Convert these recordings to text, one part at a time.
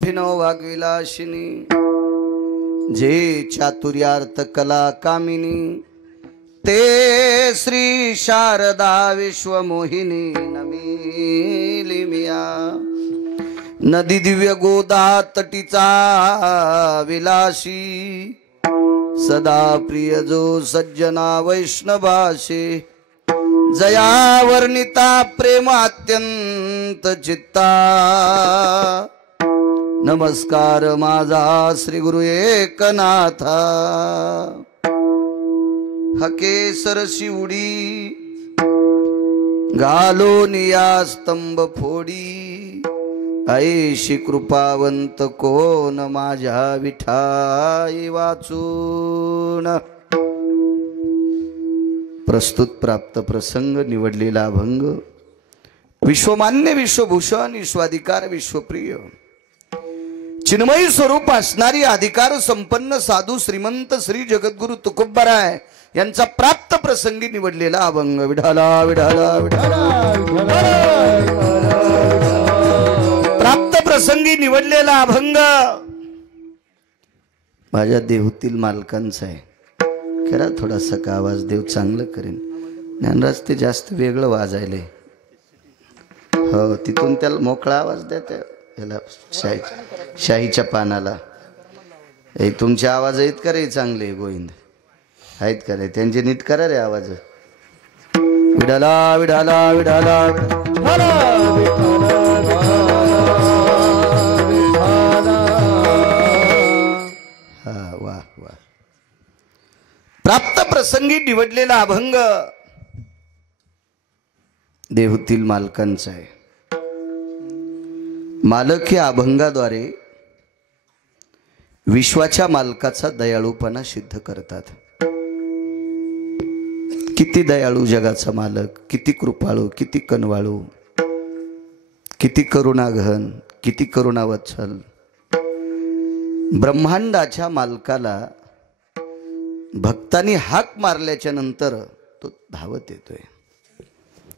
अभिनव वाग्विलासिनी जे चातुर्यार्थ कला कामिनी ते श्री शारदा विश्वमोहिनी नमिली मिया नदी दिव्य गोदा तटीचा विलासी सदा प्रिय जो सज्जना वैष्णवाशी जया वर्णिता प्रेम अत्यंत चित्ता नमस्कार माझा श्री गुरु एकनाथा हकेसर शिवडी घालोनिया स्तंभ फोडी ऐशी कृपावंत कोण माझ्या विठाई वाचून। प्रस्तुत प्राप्त प्रसंग निवडलेला अभंग विश्वमान्य विश्वभूषण विश्वाधिकार विश्वप्रिय चिन्मयी स्वरूप असणारी अधिकार संपन्न साधू श्रीमंत श्री जगद्गुरु तुकोबाराय यांचा प्राप्त प्रसंगी निवडलेला अभंग। विठाला विठाला विठाला प्राप्त प्रसंगी निवडलेला अभंग माझ्या देहूतील मालकांचा आहे। खरा थोडासा का आवाज देव चांगलं करेन। ज्ञानराज ते जास्त वेगळं वाजायले हो तिथून त्याला मोकळा आवाज देते याला शाहीच्या पानाला हे तुमचे आवाज आहेत का रे चांगले गोविंद आहेत का रे त्यांचे नीट करा रे आवाज। विडाला विडाला विडाला हा वा वा प्राप्त प्रसंगी निवडलेला अभंग देहूतील मालकांचा आहे। मालक या अभंगाद्वारे विश्वाच्या मालकाचा दयाळूपणा सिद्ध करतात। किती दयाळू जगाचा मालक, किती कृपाळू, किती कनवाळू, किती करुणाघन, किती करुणावत्सल। ब्रह्मांडाच्या मालकाला भक्तांनी हाक मारल्याच्या नंतर तो धावत येतोय।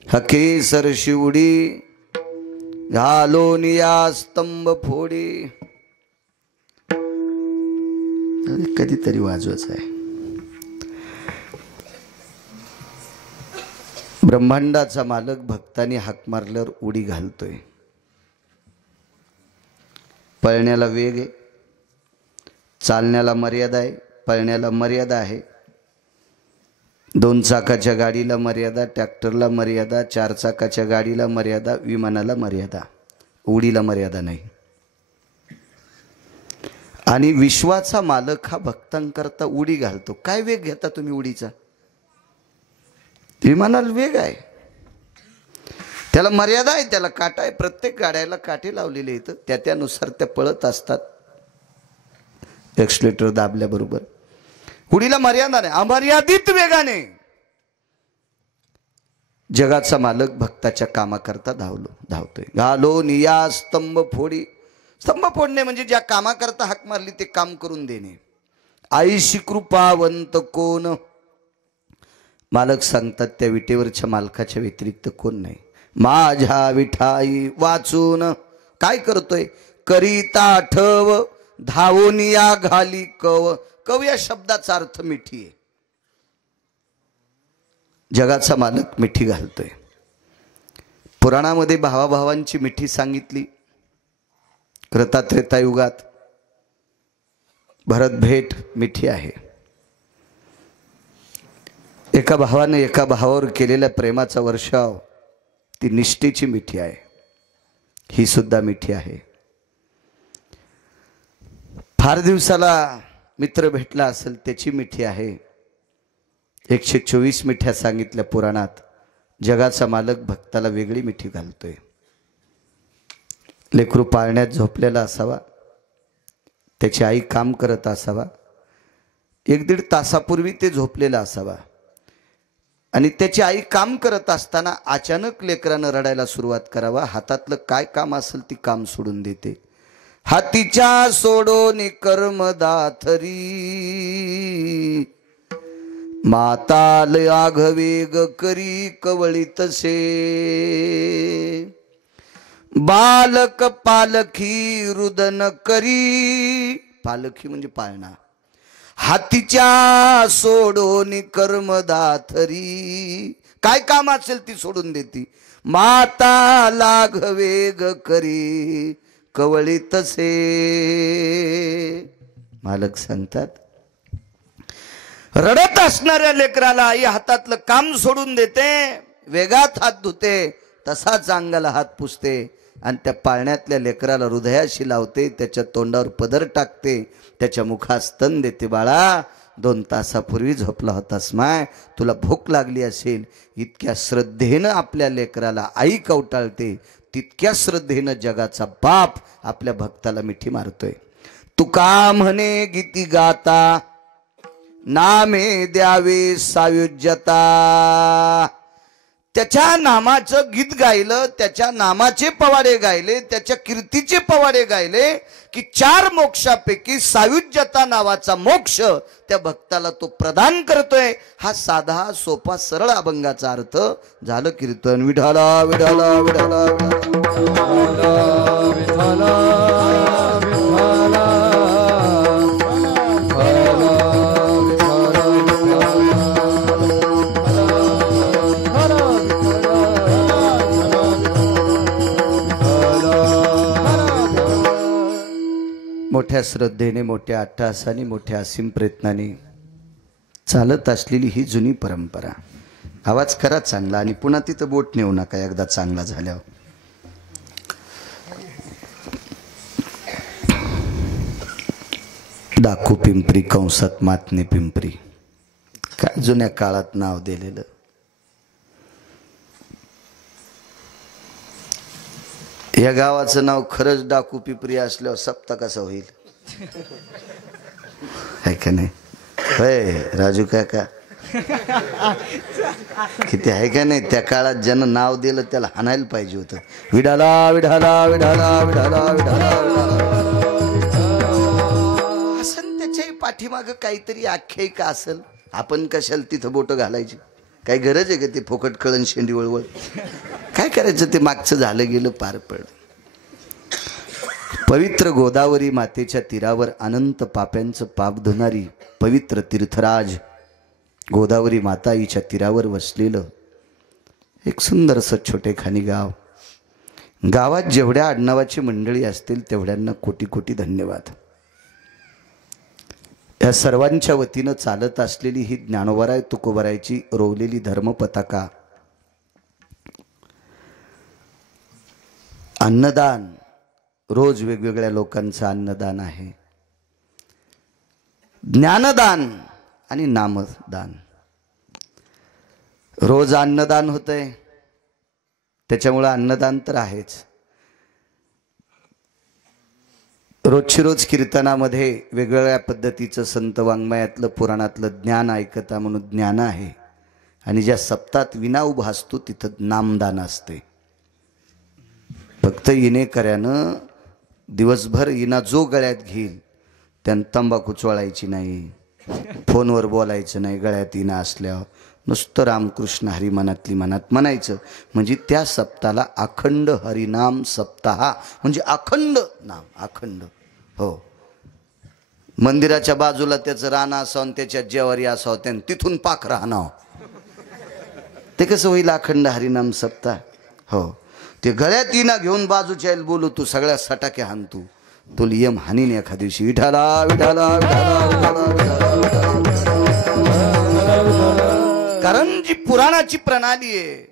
हकेसर शिवडी घालोनिया स्तंभ फोडी कधीतरी वाजवायचं आहे। ब्रह्मांडाचा मालक भक्तांनी हाक मारल्यावर उडी घालतोय। पळण्याला वेग आहे, चालण्याला मर्यादा आहे, पळण्याला मर्यादा आहे। दोन चाकाच्या गाडीला मर्यादा, ट्रॅक्टरला मर्यादा, चार चाकाच्या गाडीला मर्यादा, विमानाला मर्यादा, उडीला मर्यादा नाही। आणि विश्वाचा मालक हा भक्तांकरता उडी घालतो। काय वेग घेता तुम्ही उडीचा? विमानाला वेग आहे, त्याला मर्यादा आहे, त्याला काटा आहे। प्रत्येक गाड्याला काटे लावलेले आहेत, त्यानुसार त्या पळत असतात एक्सलेटर दाबल्याबरोबर। उडीला मर्यादा नाही, अमर्यादित वेगाने जगाचा मालक भक्ताच्या कामाकरता धावतोय। घालोनिया स्तंभ फोडी, स्तंभ फोडणे म्हणजे ज्या कामाकरता हाक मारली ते काम करून देणे। आईशी कृपावंत कोण, मालक सांगतात त्या विटेवरच्या मालकाच्या व्यतिरिक्त कोण नाही। माझ्या विठाई वाचून काय करतोय? करीता ठव धावोनिया घाली कव। कव या शब्दाचा अर्थ मिठी आहे। जगाचा मालक मिठी घालतोय। पुराणामध्ये भावाभावांची मिठी सांगितली। त्रेतायुगात भरत भेट मिठी आहे। एका भावाने एका भावावर केलेल्या प्रेमाचा वर्षाव ती निष्ठेची मिठी आहे। ही सुद्धा मिठी आहे। फार दिवसाला मित्र भेटला असेल त्याची मिठी आहे। 124 मिठ्या सांगितल्या पुराणात। जगाचा मालक भक्ताला वेगळी मिठी घालतोय। लेकरू पाळण्यात झोपलेला असावा, त्याची आई काम करत असावा, 1-1.5 तासापूर्वी ते झोपलेला असावा आणि त्याची आई काम करत असताना अचानक लेकरानं रडायला सुरुवात करावा। हातातलं काय काम असेल ती काम सोडून देते। हातीच्या सोडोनी कर्मदाथरी माताल आघवेग करी कवळी तसे बालक पालखी रुदन करी, पालखी म्हणजे पाळणा, हातीच्या सोडून कर्मदाथरी, काय काम असेल ती सोडून देती. माता लाघवेग करी कवळी तसे. मालक सांगतात, रडत असणाऱ्या लेकराला आई हातातलं काम सोडून देते, वेगात हात धुते, तसाच अंगाला हात पुसते आणि त्या पाळण्यातल्या लेकराला हृदयाशी लावते, त्याच्या तोंडावर पदर टाकते, त्याच्या मुखात स्तन देते. बाळा 2 तासापूर्वी झोपला होतास माय, तुला भूक लागली असेल. इतक्या श्रद्धेनं आपल्या लेकराला आई कवटाळते, तितक्या श्रद्धेनं जगाचा बाप आपल्या भक्ताला मिठी मारतोय. तुका म्हणे गीती गाता, नामे द्यावे सायुज्यता. त्याच्या नामाचं गीत गायलं, त्याच्या नामाचे पवाडे गायले, त्याच्या कीर्तीचे पवाडे गायले की 4 मोक्षापैकी सायुज्यता नावाचा मोक्ष त्या भक्ताला तो प्रदान करतोय. हा साधा सोपा सरळ अभंगाचा अर्थ. झालं कीर्तन. विठाला विठाला विठाला विठाला. मोठ्या श्रद्धेने, मोठ्या अट्टहासाने, मोठ्या असीम प्रयत्नाने चालत असलेली ही जुनी परंपरा. आवाज करा चांगला आणि पुन्हा तिथं बोट नेऊ नका एकदा चांगला झाल्यावर. डाकू पिंपरी कंसात मातने पिंपरी, काय जुन्या काळात नाव दिलेलं. या गावाचं नाव खरंच डाकू पिंपरी असल्यावर सप्ता कसा होईल, आहे का नाही? होय राजू काका, किती आहे का नाही? त्या काळात ज्यानं नाव दिलं त्याला हाणायला पाहिजे होतं. विडाला विडाला विडाला विडाला विडाला असं त्याच्याही पाठीमागं काहीतरी आख्यायिका असेल. आपण कशाला तिथं बोटं घालायची? काय गरज आहे का ते फोकट कळण शेंडी वळवळ? काय करायचं? ते मागचं झालं गेलं, पार पडलं. पवित्र गोदावरी मातेच्या तीरावर अनंत पाप्यांचं पाप धुणारी पवित्र तीर्थराज गोदावरी माता हिच्या तीरावर वसलेलं एक सुंदरसं छोटेखानी गाव. गावात जेवढ्या आडनावाची मंडळी असतील तेवढ्यांना कोटी कोटी धन्यवाद. या सर्वांच्या वतीनं चालत असलेली ही ज्ञानोबराय तुकोबरायची रोवलेली धर्म पताका, अन्नदान, रोज वेगवेगळ्या लोकांचं अन्नदान आहे. ज्ञानदान आणि नामदान. रोज अन्नदान होतंय, त्याच्यामुळं अन्नदान तर आहेच. रोजची रोज कीर्तनामध्ये वेगवेगळ्या पद्धतीचं संत वाङ्मयातलं पुराणातलं ज्ञान ऐकता म्हणून ज्ञान आहे. आणि ज्या सप्तात विना उभा असतो तिथं नामदान असते. फक्त इनेकऱ्यानं दिवसभर इना जो गळ्यात घेईल त्यानं तंबाखू चोळायची नाही, फोनवर बोलायचं नाही. गळ्यात इना असल्यावर नुसतं रामकृष्ण हरी मनातली मनात म्हणायचं. म्हणजे त्या सप्ताला अखंड हरिनाम सप्ताह, म्हणजे अखंड नाम, अखंड. हो, मंदिराच्या बाजूला त्याचं रान असावं, त्याच्यात जेवारी असावं, त्यानं तिथून पाख राहणं, ते कसं होईल अखंड हरिनाम सप्ताह? हो, ते गळ्यात इना घेऊन बाजूच्या बोलू, तू सगळ्या सटाक्या हाण, तुला यम हानीन एखाद्या दिवशी. विठाला विठाला कारण जी पुराणाची प्रणाली आहे,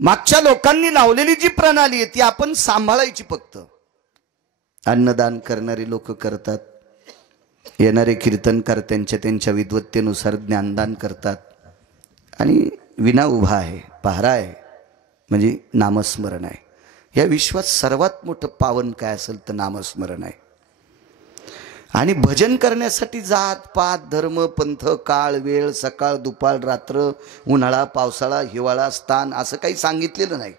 मागच्या लोकांनी लावलेली जी प्रणाली आहे ती आपण सांभाळायची. फक्त अन्नदान करणारे लोक करतात, येणारे कीर्तनकार त्यांच्या विद्वत्तेनुसार ज्ञानदान करतात. आणि विना उभा आहे, पहारा आहे, म्हणजे नामस्मरण आहे. या विश्वात सर्वात मोठं पावन काय असेल तर नामस्मरण आहे. आणि भजन करण्यासाठी जात पात धर्म पंथ काळ वेळ सकाळ दुपार रात्र उन्हाळा पावसाळा हिवाळा स्थान असं काही सांगितलेलं नाही.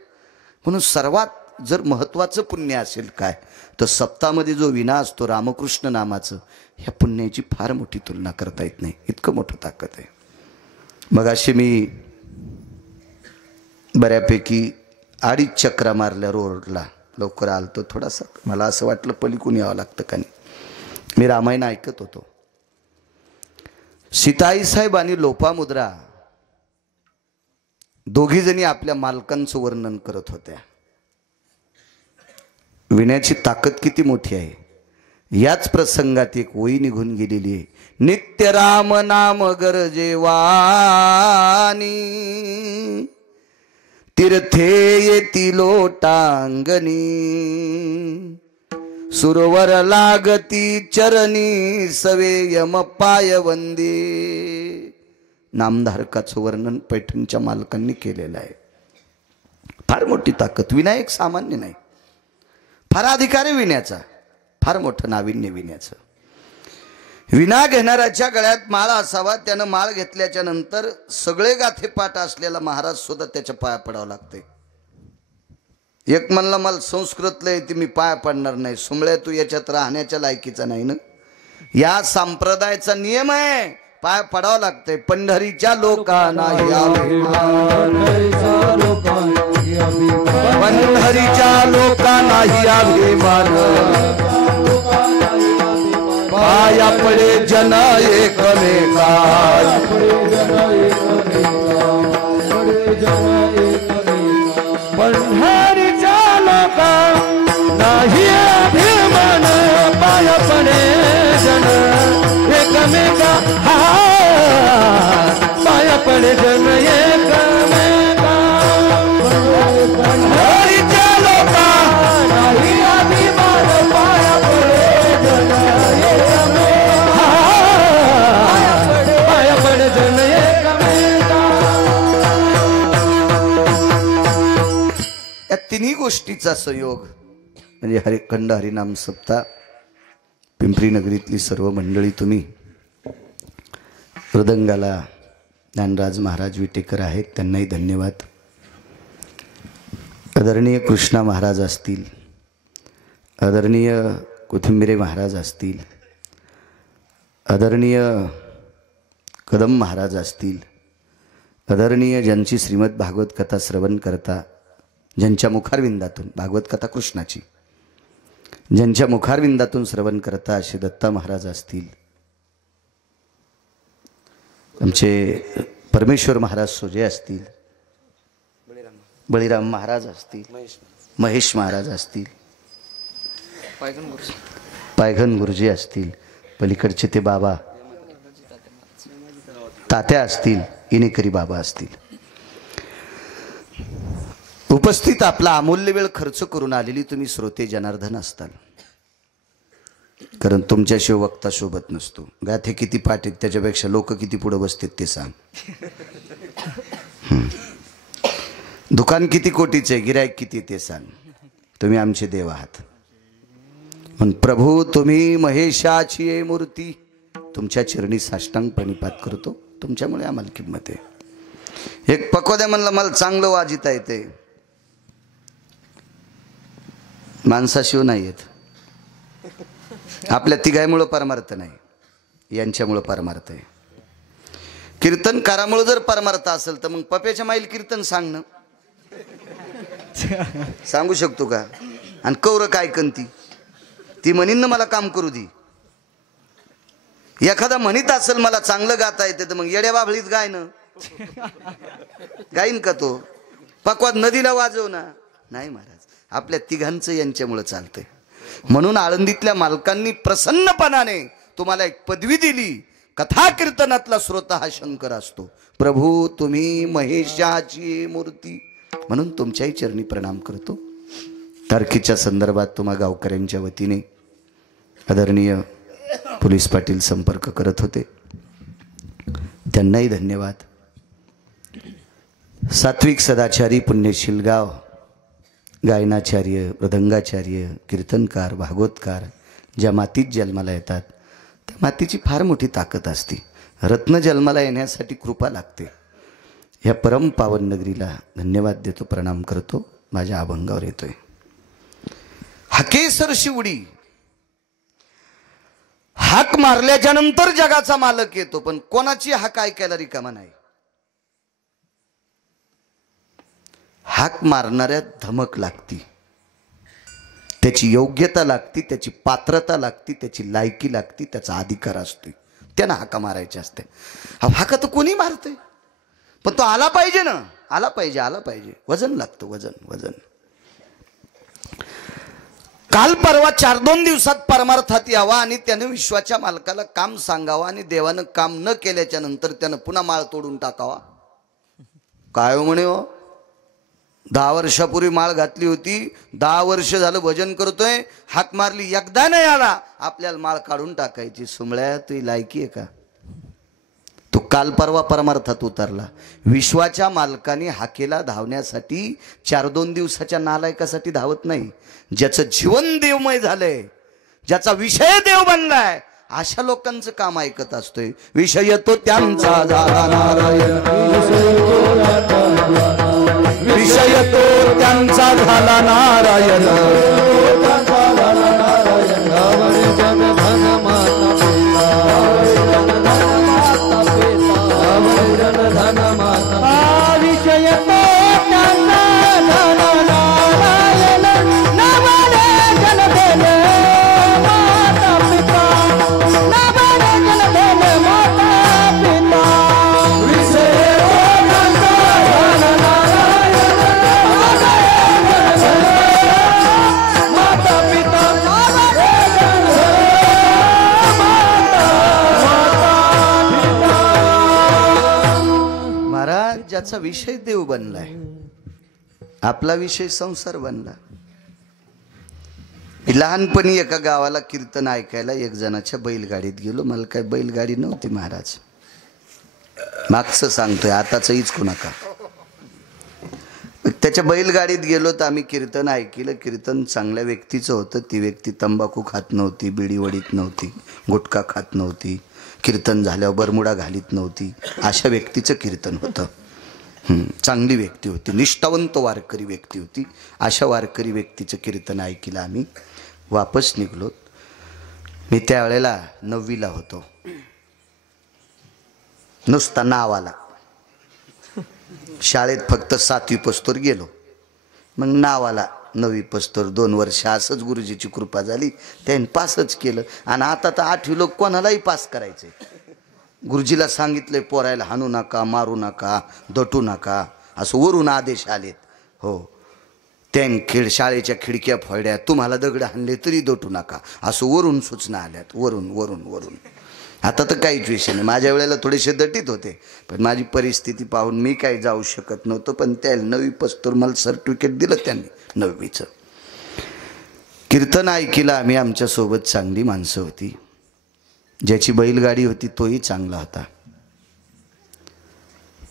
म्हणून सर्वात जर महत्त्वाचं पुण्य असेल काय तर सप्तामध्ये जो विना असतो रामकृष्ण नामाचं, ह्या पुण्याची फार मोठी तुलना करता येत नाही, इतकं मोठं ताकद आहे. मग अशी मी बऱ्यापैकी अडीच चक्रा मारल्या रोडला. लवकर आलतो थोडासा, मला असं वाटलं पलीकडून यावं लागतं का नाही. मी रामायण ऐकत होतो. सीताई साहेब आणि लोपामुद्रा दोघी जणी आपल्या मालकांचं वर्णन करत होत्या. विण्याची ताकद किती मोठी आहे. याच प्रसंगात एक ओळी निघून गेलेली आहे. नित्य राम नाम गरजे वाणी, तीर्थे येती लोटांगणी, सुरवर लागती चरणी, सवे यम पाय वंदे. नामधारकाचं वर्णन पैठणच्या मालकांनी केलेलं आहे. फार मोठी ताकद. विनायक सामान्य नाही, फार अधिकार आहे विण्याचा, फार मोठं नाविन्य विण्याचं. विना घेणाऱ्याच्या गळ्यात माळ असावा. त्यानं माळ घेतल्याच्या नंतर सगळे गाथे पाठ असलेला महाराज सुद्धा त्याच्या पाया पडावं लागते. एक म्हणला मला संस्कृतला येते, मी पाया पडणार नाही. सुमळ्या तू याच्यात राहण्याच्या लायकीचा नाही ना. या संप्रदायाचा नियम आहे, पाया पडावं लागतंय. पंढरीच्या लोकांना पंढरीच्या लोकांनाही अभिमान, पाया पडे जन एकमेका. पंढरीच्या लोकांनाही अभिमान, पाया पडे जन एकमेका. पाया पडे जन एकमेका. पंढरीच्या लोकांनाही अभिमान, पाया पडे जन एकमेका. पाया पडे जन एकमेका. या तिन्ही गोष्टीचा संयोग म्हणजे हरिखंड हरिनाम सप्ताह. पिंपरी नगरीतली सर्व मंडळी, तुम्ही मृदंगाला ज्ञानराज महाराज विटेकर आहेत, त्यांनाही धन्यवाद. आदरणीय कृष्णा महाराज असतील, आदरणीय कोथिंबिरे महाराज असतील, आदरणीय कदम महाराज असतील, आदरणीय ज्यांची श्रीमद भागवत कथा श्रवण करता, ज्यांच्या मुखारविंदातून भागवत कथा कृष्णाची ज्यांच्या मुखारविंदातून श्रवण करता असे दत्ता महाराज असतील, आमचे परमेश्वर महाराज सोजे असतील, बळीराम महाराज असतील, महेश महाराज असतील, पायघन गुरुजी असतील, पलीकडचे ते बाबा तात्या असतील, इनेकरी बाबा असतील, उपस्थित आपला अमूल्य वेळ खर्च करून आलेली तुम्ही श्रोते जनार्दन असताल. कारण तुमच्याशिवाय वक्ता शोभत नसतो. गाथे किती पाठ आहेत त्याच्यापेक्षा लोक किती पुढे बसतात ते सांग. दुकान किती कोटीचे, गिरायक किती ते सांग. तुम्ही आमचे देव आहात. पण प्रभू तुम्ही महेशाची आहे मूर्ती, तुमच्या चरणी साष्टांग प्रणिपात करतो. तुमच्यामुळे आम्हाला किंमत आहे. एक पकोद्या म्हणलं मला चांगलं वाजिता येते, माणसाशिव नाही येत. आपल्या तिघाईमुळं परमार्थ नाही, यांच्यामुळं परमार्थ आहे. कीर्तनकारामुळं जर परमार्थ असेल तर मग पप्याच्या माईल कीर्तन सांगणं सांगू शकतो का? आणि कौर काय कंती ती म्हणीन ना मला काम करू दी. एखादा म्हणीत असेल मला चांगलं गाता येते तर मग येड्या बाभळीत गाय ना गाईन का तो? पकवात नदीला वाजव ना. नाही महाराज, आपल्या तिघांचं यांच्यामुळे चालतंय. म्हणून आळंदीतल्या मालकांनी प्रसन्नपणाने तुम्हाला एक पदवी दिली. कथा कीर्तनातला श्रोता हा शंकर असतो. प्रभू तुम्ही महेशाची मूर्ती, म्हणून तुमच्याही चरणी प्रणाम करतो. तारखेच्या संदर्भात तुम्हा गावकऱ्यांच्या वतीने आदरणीय पोलीस पाटील संपर्क करत होते, त्यांनाही धन्यवाद. सात्विक सदाचारी पुण्यशील गाव, गायनाचार्य, मृदंगाचार्य, कीर्तनकार, भागवतकार ज्या मातीत जन्माला येतात त्या मातीची फार मोठी ताकद असते. रत्न जन्माला येण्यासाठी कृपा लागते. ह्या परम पावन नगरीला धन्यवाद देतो, प्रणाम करतो. माझ्या अभंगावर येतोय. हकेसर शिवडी, हाक मारल्याच्या नंतर जगाचा मालक येतो, पण कोणाची हाक ऐकायला रिकामा नाही. हाक मारणाऱ्या धमक लागती, त्याची योग्यता लागती, त्याची पात्रता लागती, त्याची लायकी लागती, त्याचा अधिकार असतो, त्यानं हाका मारायचे असते. हाका तर कोणी मारतंय, पण तो आला पाहिजे ना, आला पाहिजे, आला पाहिजे. वजन लागतं, वजन वजन. काल परवा 4-2 दिवसात परमार्थात यावा आणि त्यानं विश्वाच्या मालकाला काम सांगावा आणि देवानं काम न केल्याच्या नंतर त्यानं पुन्हा माळ तोडून टाकावा. काय हो म्हणे, हो 10 वर्षापूर्वी माळ घातली होती, 10 वर्ष झालं भजन करतोय, हाक मारली एकदा नाही आला, आपल्याला माळ काढून टाकायची. सुमळ्या तुझी लायकी आहे का? तो काल परवा परमार्थात उतरला. विश्वाच्या मालकाने हाकेला धावण्यासाठी 4-2 दिवसाच्या नालायकासाठी धावत नाही. ज्याचं जीवन देवमय झालंय, ज्याचा विषय देव बनलाय, अशा लोकांचं काम ऐकत असतोय. विषय तो त्यांचा झाला नारायण, विषय तो त्यांचा झाला नारायण. ज्याचा विषय देव बनलाय, आपला विषय संसार बनला. लहानपणी एका गावाला कीर्तन ऐकायला एक जणाच्या बैलगाडीत गेलो. मला काय बैलगाडी नव्हती महाराज, मागचं सांगतोय, आताचं इचकू नका. त्याच्या बैलगाडीत गेलो तर आम्ही कीर्तन ऐकलं. कीर्तन चांगल्या व्यक्तीचं होतं. ती व्यक्ती तंबाखू खात नव्हती, बिडी वडीत नव्हती, गुटखा खात नव्हती, कीर्तन झाल्यावर बरमुडा घालीत नव्हती. अशा व्यक्तीचं कीर्तन होतं. चांगली व्यक्ती होती, निष्ठावंत वारकरी व्यक्ती होती. अशा वारकरी व्यक्तीचं कीर्तन ऐकलं. आम्ही वापस निघलो. मी त्यावेळेला 9वीला होतो. नुसता नावाला, शाळेत फक्त 7वी पस्तोर गेलो. मग नावाला 9वी पस्तोर 2 वर्ष असंच गुरुजीची कृपा झाली, त्याने पासच केलं. आणि आता तर 8वी लोक कोणालाही पास करायचे. गुरुजीला सांगितलंय पोरायला हाणू नका, मारू नका, दटू नका, असं वरून आदेश आलेत. हो, त्याने शाळेच्या खिडक्या फोडल्या, तुम्हाला दगड हाणले तरी दटू नका, असं वरून सूचना आल्यात. वरून वरून वरून. आता तर काहीच विषय नाही. माझ्या वेळेला थोडेसे दटीत होते, पण माझी परिस्थिती पाहून मी काही जाऊ शकत नव्हतो. पण त्या 9वी पस्तोर मला सर्टिफिकेट दिलं त्यांनी 9वीचं. कीर्तन ऐकलं आम्ही. आमच्यासोबत चांगली माणसं होती. ज्याची बैलगाडी होती तोही चांगला होता.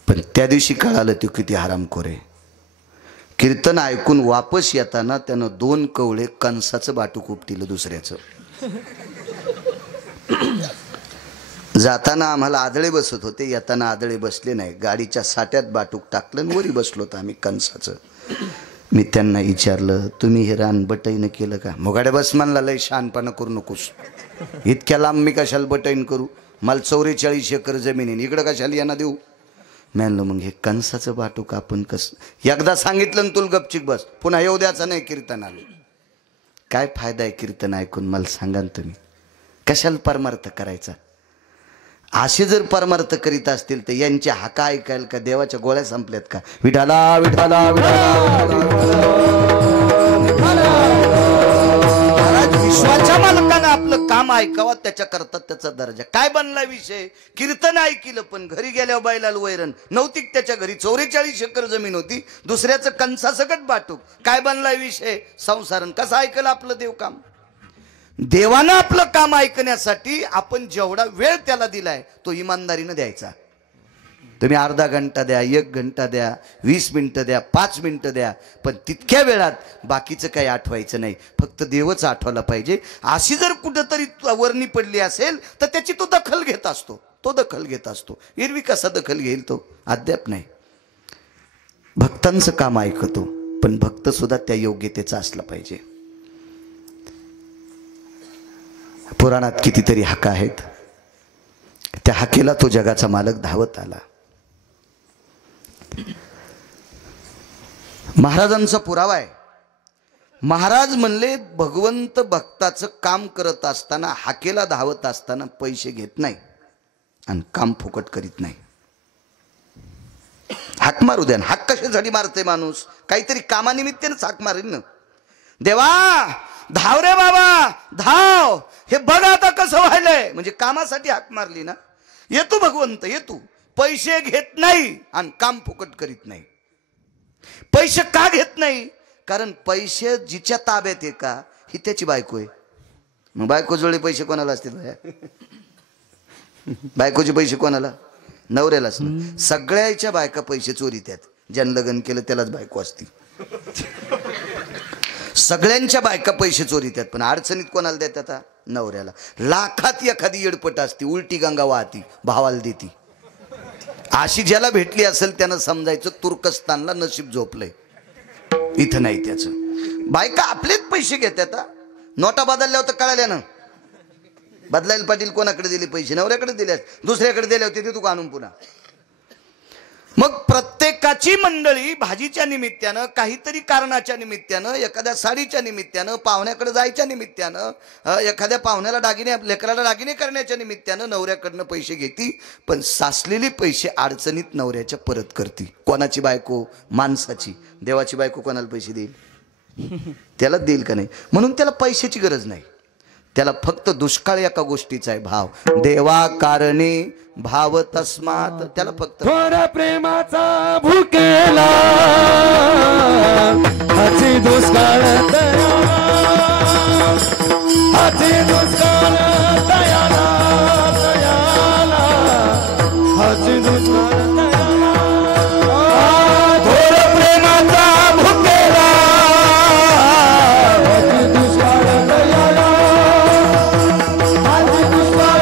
पण त्या दिवशी कळालं तो किती हरामखोर आहे. कीर्तन ऐकून वापस येताना त्यानं 2 कवळे कंसाचं बाटूक उपटिलं दुसऱ्याचं. जाताना आम्हाला आदळे बसत होते, येताना आदळे बसले नाही. गाडीच्या साट्यात बाटूक टाकलं आणि वरी बसलो होतो आम्ही कंसाचं. मी त्यांना विचारलं, तुम्ही हे रान बटईनं केलं का? मोगाड्या बस म्हणला, लय शहाणपणा करू नकोस, इतक्या लांब मी कशाला बटईन करू, मला 44 एकर जमीन, इकडं कशाला यांना देऊ. म्हणलं मग हे कंसाचं बाटूक आपण कसं, एकदा सांगितलं ना तुला गपचिक बस, पुन्हा येऊ द्याचं नाही कीर्तनाला. काय फायदा आहे कीर्तन ऐकून मला सांगा ना तुम्ही, कशाला परमार्थ करायचा? असे जर परमार्थ करीत असतील तर यांच्या हाका ऐकायला का देवाच्या गोळ्या संपल्यात का? विठाला विठाला विश्वाच्या मालकानं आपलं काम ऐकावं, त्याच्या करता त्याचा दर्जा काय बनला विषय. कीर्तन ऐकलं पण घरी गेल्यावर बैलाला वैरण नव्हती. त्याच्या घरी 44 एकर जमीन होती, दुसऱ्याचं कंसासकट बाटूक. काय बनलाय विषय? संसारण. कसं ऐकलं आपलं देव काम? देवानं आपलं काम ऐकण्यासाठी आपण जेवढा वेळ त्याला दिलाय तो इमानदारीनं द्यायचा. तुम्ही अर्धा घंटा द्या, 1 घंटा द्या, 20 मिनिटं द्या, 5 मिनिटं द्या, पण तितक्या वेळात बाकीचं काही आठवायचं नाही, फक्त देवच आठवायला पाहिजे. अशी जर कुठंतरी वर्णी पडली असेल तर त्याची तो दखल घेत असतो. तो दखल घेत असतो. एरवी कसा दखल घेईल तो अद्याप नाही. भक्तांचं काम ऐकतो, पण भक्त सुद्धा त्या योग्यतेचा असला पाहिजे. पुराणात कितीतरी हाका आहेत. त्या हाकेला तो जगाचा मालक धावत आला. महाराजांचा पुरावा आहे. महाराज म्हणले भगवंत भक्ताचं काम करत असताना, हाकेला धावत असताना पैसे घेत नाही आणि काम फुकट करीत नाही. हाक मारू द्या. हाक कशासाठी मारते माणूस? काहीतरी कामानिमित्तानेच हाक मारेल ना. देवा धाव रे बाबा धाव, हे बघ आता कसं व्हायलंय, म्हणजे कामासाठी हाक मारली ना. येतो भगवंत येतो, पैसे घेत नाही आणि काम फुकट करीत नाही. पैसे का घेत नाही? कारण पैसे जिच्या ताब्यात आहे का, ही त्याची बायको आहे. मग बायको जोडे पैसे कोणाला असतील? बायकोचे पैसे कोणाला? नवऱ्याला असतील. सगळ्याच्या बायका पैसे चोरीत्यात. ज्यानं लग्न केलं त्यालाच बायको असती. सगळ्यांच्या बायका पैसे चोरीत्यात, पण अडचणीत कोणाला देतात? नवऱ्याला. लाखात एखादी येडपट असती, उलटी गंगा वाहती, भावाला देती. अशी ज्याला भेटली असेल त्यानं समजायचं तुर्कस्तानला नशीब झोपलंय, इथं नाही त्याचं. बायका आपलेच पैसे घेतात. नोटा बदलल्या होत्या कळाल्या ना. बदलायला पाटील कोणाकडे दिले पैसे? नवऱ्याकडे दिले. दुसऱ्याकडे दिले होते ते तू आणून पुन्हा. मग प्रत्येकाची मंडळी भाजीच्या निमित्तानं, काहीतरी कारणाच्या निमित्तानं, एखाद्या साडीच्या निमित्तानं, पाहुण्याकडे जायच्या निमित्तानं, एखाद्या पाहुण्याला दागिने, लेकराला दागिने करण्याच्या निमित्तानं नवऱ्याकडनं पैसे घेती. पण साचलेले पैसे अडचणीत नवऱ्याच्या परत करती. कोणाची बायको? माणसाची. देवाची बायको कोणाला पैसे देईल? त्याला देईल का नाही? म्हणून त्याला पैशाची गरज नाही. त्याला फक्त दुष्काळ एका गोष्टीचा आहे, भाव. देवा कारणे भाव तस्मात. त्याला फक्त थोर प्रेमाचा भुकेला हाची दुष्काळ दयाला, हाची दुष्काळ दयाला, दयाला हाची दुष्काळ दयाला. थोर प्रेमाचा भुकेला हाची दुष्काळ दयाला, हाची दुष्काळ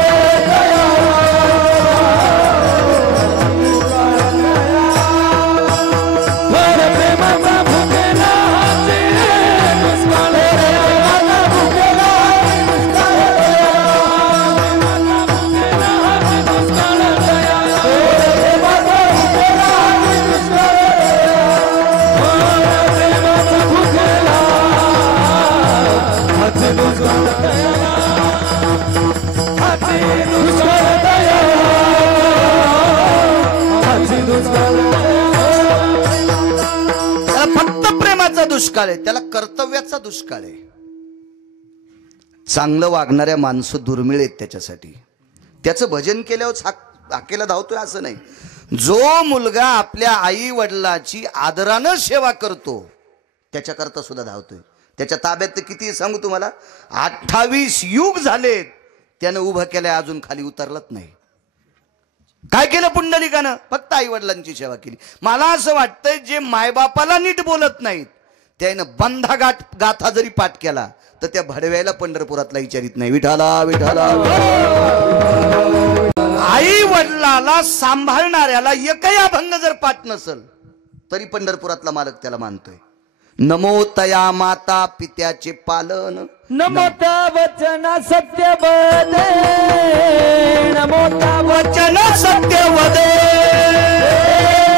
दुष्काळ आहे, त्याला कर्तव्याचा दुष्काळ आहे. चांगलं वागणाऱ्या माणसं दुर्मिळ आहेत त्याच्यासाठी. त्याचं भजन केल्यावर हाकेला धावतोय असं नाही. जो मुलगा आपल्या आई वडिलाची आदरानं सेवा करतो त्याच्याकरता सुद्धा धावतोय. त्याच्या ताब्यात तर किती सांगू तुम्हाला, 28 युग झालेत त्यानं उभं केलंय, अजून खाली उतरलंच नाही. काय केलं पुंडलिकानं? फक्त आई वडिलांची सेवा केली. मला असं वाटतंय जे मायबापाला नीट बोलत नाहीत त्यानं बंधा गाथा जरी पाठ केला तर त्या भडव्याला पंढरपुरातला विचारित नाही, विठाला विठाला. आई वडिलाला सांभाळणाऱ्याला एकही अभंग जर पाठ नसल तरी पंढरपुरातला मालक त्याला मानतोय. नमो तया माता पित्याचे पालन, नमो त्या वचना सत्य वदे, नमो त्या वचन सत्य वदे,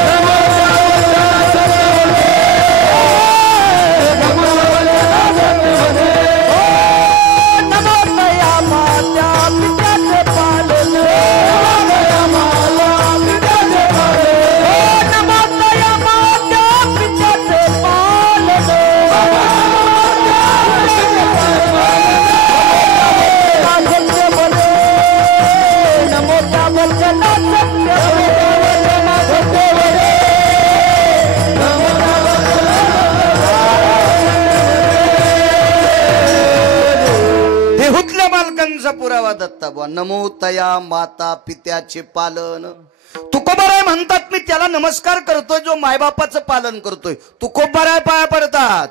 नमो त्या वचना सत्य वदे, नमो त्या वचना सत्य वदे. नमो तया माता पित्याचे पालन, नमो तया माता पित्याचे पालन, नमो तया माता पित्याचे पालन. देहूतल्या मालकांचा पुरावा दत्ता बुवा. नमो तया माता पित्याचे पालन. तुकोबाराय म्हणतात मी त्याला नमस्कार करतोय जो मायबापाचं पालन करतोय. तुकोबाराय पाया पडतात.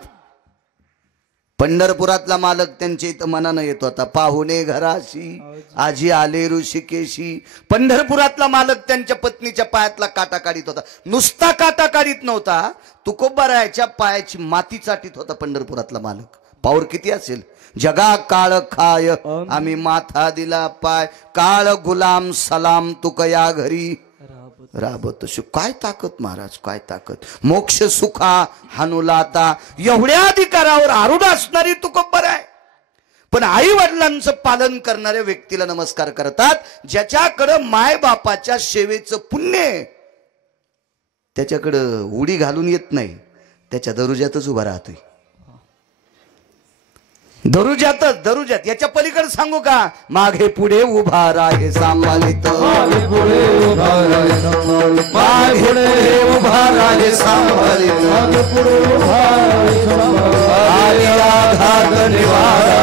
पंढरपुरातला मालक त्यांच्या इथं मनानं येत होता. पाहुणे घराशी आजी आले ऋषिकेशी. पंढरपुरातला मालक त्यांच्या पत्नीच्या पायातला काटा काढीत होता. नुसता काटा काढीत नव्हता, तुकोबारायच्या पायाची माती चाटीत होता पंढरपुरातला मालक. पावर किती असेल? जगा काळ खाय आम्ही माथा दिला पाय, काळ गुलाम सलाम तुकया घरी. राबत काय ताकद महाराज, काय ताकद. मोक्ष सुखा हानुलाता, एवढ्या अधिकारावर आरूढ असणारी तुकोबर आहे. पण आई वडिलांचं पालन करणाऱ्या व्यक्तीला नमस्कार करतात, ज्याच्याकडं माय बापाच्या सेवेचं पुण्य आहे. त्याच्याकडं उडी घालून येत नाही, त्याच्या दरुजातच उभा राहतोय. दरुजात याच्या पलीकडे सांगू का, मागे पुढे उभा राहे सांभाळित, मागे पुढे उभा राहे सांभाळित, मागे पुढे उभा राहे सांभाळित, मागे पुढे उभा राहे सांभाळित, आघात निवारा.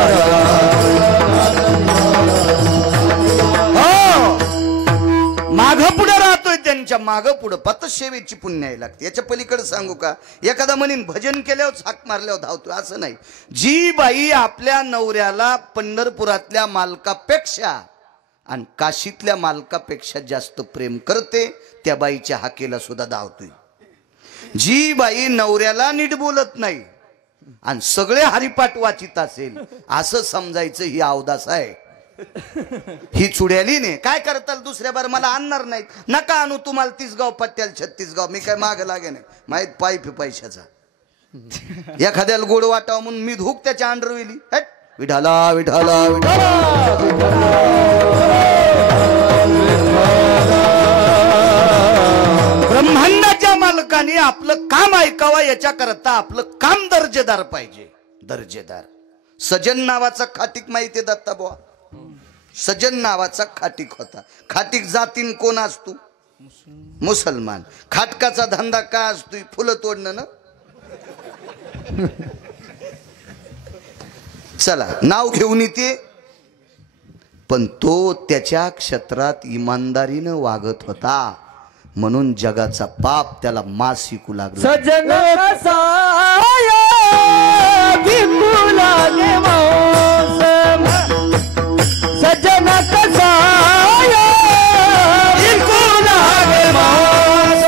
माग पुढे राहतोय, त्यांच्या माग पुढे पतसेवेची पुण्य आहे लागते. याच्या पलीकडे सांगू का, एखादा म्हणीन भजन केल्यावर हाक मारल्यावर धावतोय, असं नाही. जी बाई आपल्या नवऱ्याला पंढरपुरातल्या मालकापेक्षा आणि काशीतल्या मालकापेक्षा जास्त प्रेम करते, त्या बाईच्या हाकेला सुद्धा धावतोय. जी बाई नवऱ्याला नीट बोलत नाही आणि सगळे हरिपाठ वाचित असेल, असं समजायचं ही अवदास आहे. ही चुड्याली ने काय करताल, दुसऱ्या बार मला आणणार नाहीत, नका आणू, तुम्हाला 30 गाव पट्ट्याल 36 गाव, मी काय माग लागे नाही, माहित पाईप पैशाचा. एखाद्याला गोड वाटावं म्हणून मी धूक त्याच्या अंडरवेली, विठाला विठाला विठाला. ब्रह्मांडाच्या मालकाने आपलं काम ऐकावं, याच्या करता आपलं काम दर्जेदार पाहिजे, दर्जेदार. सजन नावाचा खाटीक माहिती दत्ता बुवा, सजन नावाचा खाटीक होता. खाटीक जातीन कोण असतो, मुसलमान. खाटकाचा धंदा काय असतो, फुलं तोडणं ना. चला नाव घेऊन येते, पण तो त्याच्या क्षेत्रात इमानदारीनं वागत होता, म्हणून जगाचा पाप त्याला मास शिकू लागला. सजन कसाया विपुला देवास, सजन कसाया विपुला देवास,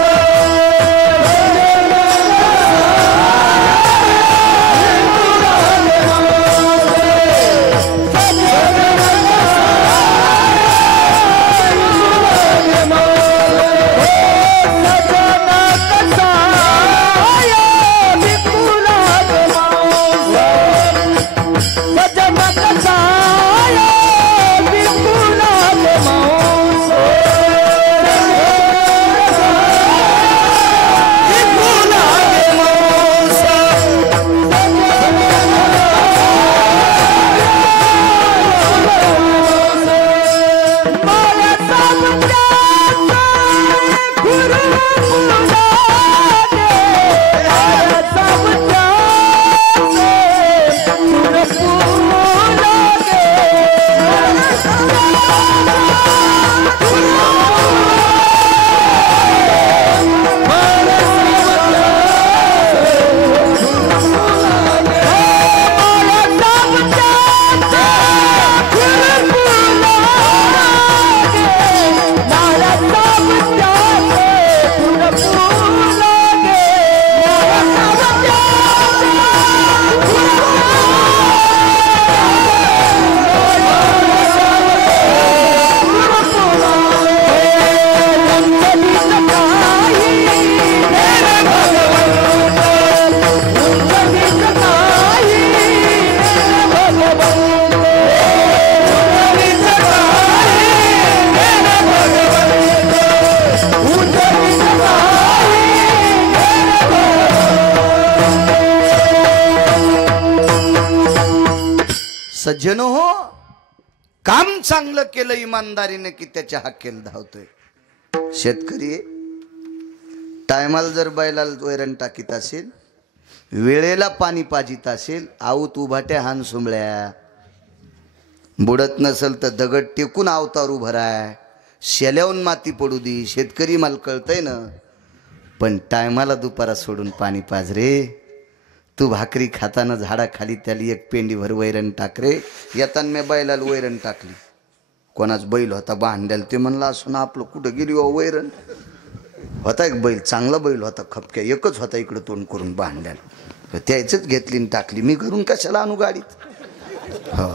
सज्जन हो, काम चांगलं केलं इमानदारीने की त्याच्या हाकेल धावतोय. शेतकरी टायमाला जर बैलाला वैरण टाकीत असेल, वेळेला पाणी पाजित असेल, आऊत उभाट्या हान सुंबळ्या, बुडत नसेल तर दगड टेकून आवतार उभं राय, शेल्याहून माती पडू दे, शेतकरी मला कळतंय ना. पण टायमाला दुपारा सोडून पाणी पाज रे. तू भाकरी खाताना झाडाखाली त्याला एक पेंडीभर वैरण टाक रे. येताना मी बैलाला वैरण टाकली, कोणाच बैल होता बांधल्याला, ते म्हणला असं ना आपलं कुठं गेली वैरण. होता एक बैल, चांगला बैल होता, खपक्या एकच होता, इकडं तोंड करून बांधल्याला, त्याचंच घेतली आणि टाकली. मी घरून कशाला आणू गाडीत. हो,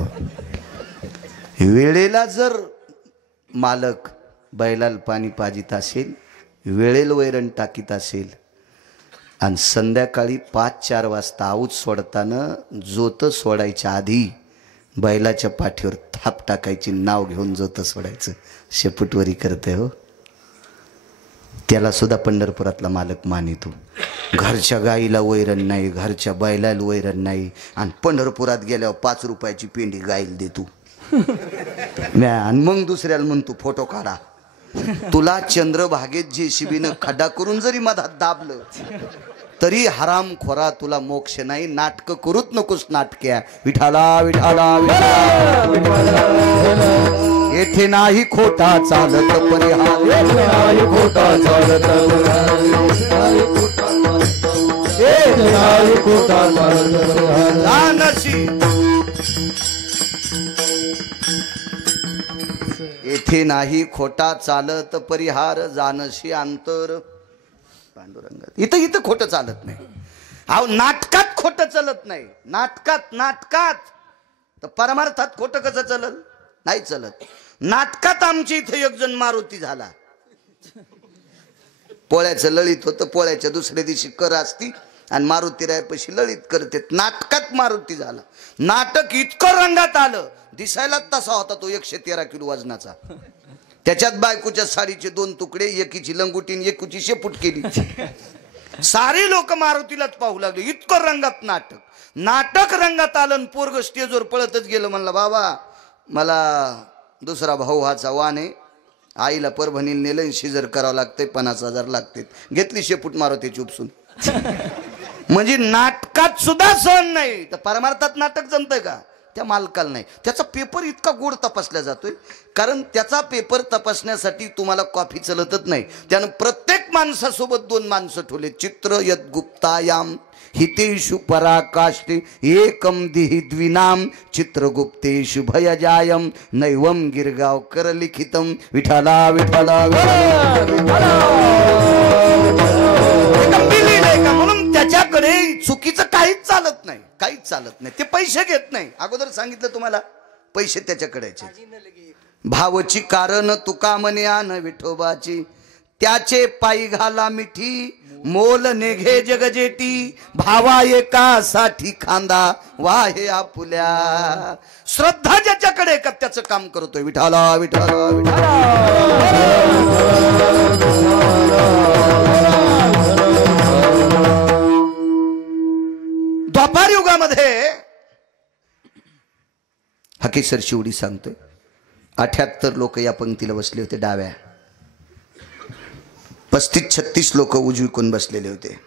वेळेला जर मालक बैलाला पाणी पाजित असेल, वेळेल वैरण टाकीत असेल आणि संध्याकाळी 5-4 वाजता आऊत सोडताना जोतं सोडायच्या आधी बैलाच्या पाठीवर थाप टाकायची, नाव घेऊन जोतं सोडायचं. शेपूटवरी करते हो, त्याला सुद्धा पंढरपुरातला मालक मानितो. घरच्या गाईला वैरण नाही, घरच्या बैलाला वैरण नाही, आणि पंढरपुरात गेल्यावर 5 रुपयाची पेंडी गाईल देतो. आणि मग दुसऱ्याला म्हणतो फोटो काढा. तुला चंद्रभागेत जेसीबीनं खड्डा करून जरी मधात दाबलं तरी हराम खोरा, तुला मोक्ष नाही. नाटक करूच नकोस नाटक्या. विठाला विठाला विठाला, येथे नाही खोटा चालत परिहार, येथे नाही खोटा चालत, येथे नाही खोटा चालत. जानशी येथे नाही खोटा चालत परिहार, जानशी अंतर पांडुरंगात. इथं खोटं चालत नाही. अहो नाटकात खोटं चालत नाही. नाटकात तर परमार्थात खोटं कसं चलल? नाही चलत. नाटकात आमच्या इथं एक जण मारुती झाला. पोळ्याचं लळीत होतं, पोळ्याच्या दुसऱ्या दिवशी कर असती आणि मारुती रायपाशी लळीत करते. नाटकात मारुती झाला. नाटक इतकं रंगात आलं, दिसायला तसा होता तो 113 किलो वजनाचा. त्याच्यात बायकोच्या साडीचे 2 तुकडे, एकीची लंगुटीन एकीची शेपूट केली. सारे लोक मारुतीलाच पाहू लागले. इतकं रंगात नाटक रंगात आलं. पोरग स्टेजवर पळतच गेलं. म्हणलं बाबा मला दुसरा भाऊ व्हायचा वाण आहे, आईला परभणीला नेलं, शिजर करावं लागतंय, 50,000 लागते. घेतली शेपूट मारुतीची उपसून. म्हणजे नाटकात सुद्धा सहन नाही, तर परमार्थात नाटक जमतंय का? त्या मालकाला नाही. त्याचा पेपर इतका गोड तपासला जातोय, कारण त्याचा पेपर तपासण्यासाठी तुम्हाला कॉफी चलतच नाही. त्यानं प्रत्येक माणसासोबत 2 माणसं ठेवले. चित्र यद गुप्तायाम हितेषु पराकाष्ठे एकम दिहि द्विनाम चित्रगुप्तेषु भयजायम नैवम गिरगावकर लिखितम. विठाला विठाला म्हणून त्याच्याकडे चुकीचं काहीच चालत नाही. ते पैसे घेत नाही. अगोदर सांगितलं तुम्हाला, पैसे त्याच्याकडेचे. भावची कारण तुका म्हणे आन विठोबाची, त्याचे पायी घाला मिठी, मोल नेघे जगजेटी. भावा एकासाठी खांदा वाहे आपुल्या. श्रद्धा ज्याच्याकडे का त्याचं काम करतोय. विठाला विठाला द्वापार युगामध्ये हकीसर शिवडी सांगतोय, 78 लोक या पंक्तीला बसले होते डाव्या, 35-36 लोक उजवीकडून बसलेले होते.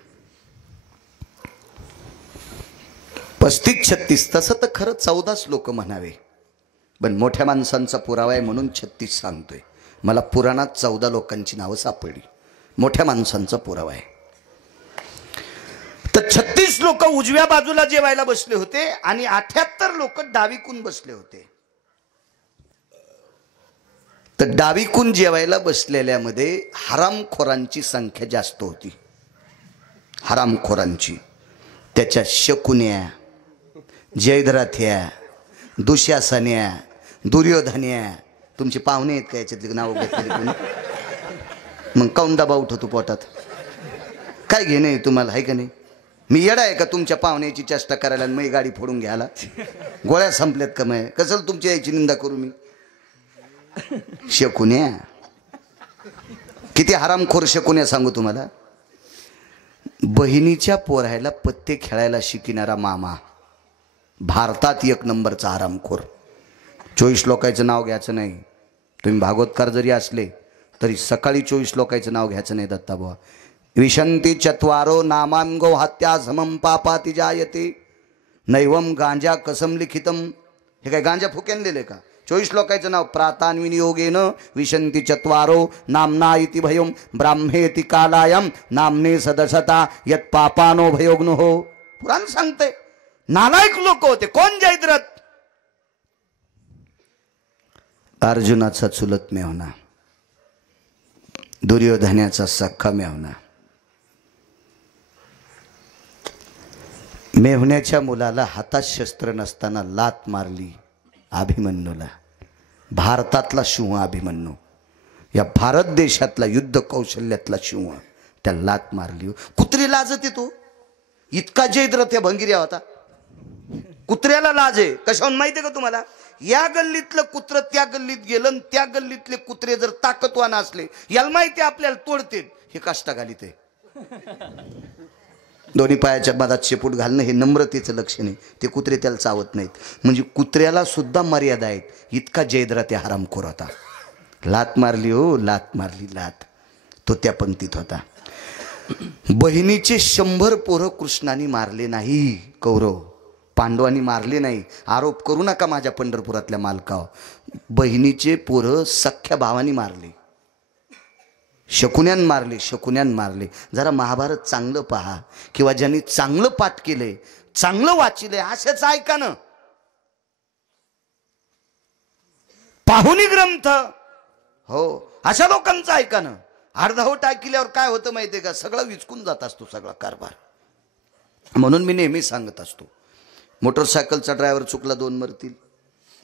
35-36 तसं तर खरं 14 लोक म्हणावे, पण मोठ्या माणसांचा पुरावा आहे म्हणून 36 सांगतोय. मला पुराणात 14 लोकांची नावं सापडली. मोठ्या माणसांचा पुरावा आहे. तर 36 लोक उजव्या बाजूला जेवायला बसले होते आणि 78 लोक डावीकून बसले होते. तर डावीकून जेवायला बसलेल्यामध्ये हरामखोरांची संख्या जास्त होती. हरामखोरांची. त्याच्या शकुन्या, जयद्रथ्या, दुःशासन्या, दुर्योधन्या. तुमचे पाहुणे आहेत का याच्यातले नाव घेतलेले कोणी? मग काऊन डबा उठवतो पोटात? काय घेणे तुम्हाला, आहे का नाही? मी येडा आहे का तुमच्या पाहुण्याची चेष्टा करायला आणि मी गाडी फोडून घ्यायला? गोळ्या संपल्यात का? मग कसं तुमच्या याची निंदा करू मी? शकुन्या, किती हरामखोर शकुन्या सांगू तुम्हाला. बहिणीच्या पोरायला पत्ते खेळायला शिकणारा मामा भारतात 1 नंबरचा हरामखोर. 24 लोकांचं नाव घ्यायचं नाही. तुम्ही भागवतकार जरी असले तरी सकाळी 24 लोकांचं नाव घ्यायचं नाही. दत्ताबुवा, विशंती चत्वारो नामांगो हत्या समम पापाति जायते नैवम गांजा कसम लिखितम. हे काय गांजा फुक्यान दिले का? 24 लोकांचं नाव. प्रातान्विनियोगेन विशंती चत्वारो नामना इति भयम ब्राह्मेति कालायम नामने सदसता यत पापानो भयोग्नो हो. पुराण सांगते. नालायक लोक होते. कोण? जयद्रथ. अर्जुनाचा चुलत मेव्हणा, दुर्योधनाचा सख्खा मेव्हणा. मेव्हण्याच्या मुलाला हातात शस्त्र नसताना लात मारली अभिमन्यूला. भारतातला शिव अभिमन्यू. या भारत देशातला युद्ध कौशल्यातला सिंह त्याला लात मारली. कुत्री लाजत येतो इतका जयद्रथ त्या भंगिऱ्या होता. कुत्र्याला लाज आहे कशाहून माहिती आहे का तुम्हाला? या गल्लीतलं कुत्र त्या गल्लीत गेलं आणि त्या गल्लीतले कुत्रे जर ताकदवान असले याला माहिती आपल्याला तोडते. हे काष्टा घालीत आहे. दोन्ही पायाच्या मधात शेपूट घालणं हे नम्रतेचं लक्षण आहे. ते कुत्रे त्याला चावत नाहीत. म्हणजे कुत्र्याला सुद्धा मर्यादा आहेत. इतका जयद्रथ हरामखोर होता. लात मारली हो, लात मारली लात. तो त्या पंक्तीत होता. बहिणीचे 100 पोरं कृष्णाने मारले नाही. कौरव पांडवांनी मारले नाही. आरोप करू नका माझ्या पंढरपुरातल्या मालकावर. बहिणीचे पोरं सख्या भावानी मारले. शकुन्यान मारले, शकुन्यान मारले. जरा महाभारत चांगलं पहा किंवा ज्यांनी चांगलं पाठ केलंय, चांगलं वाचिलंय असेच ऐका ना. पाहुणी ग्रंथ हो अशा लोकांचं ऐका ना. अर्धावट ऐकल्यावर काय होतं माहितीये का? सगळं विचकून जात असतो सगळा कारभार. म्हणून मी नेहमी सांगत असतो, मोटरसायकलचा ड्रायव्हर चुकला 2 मरतील,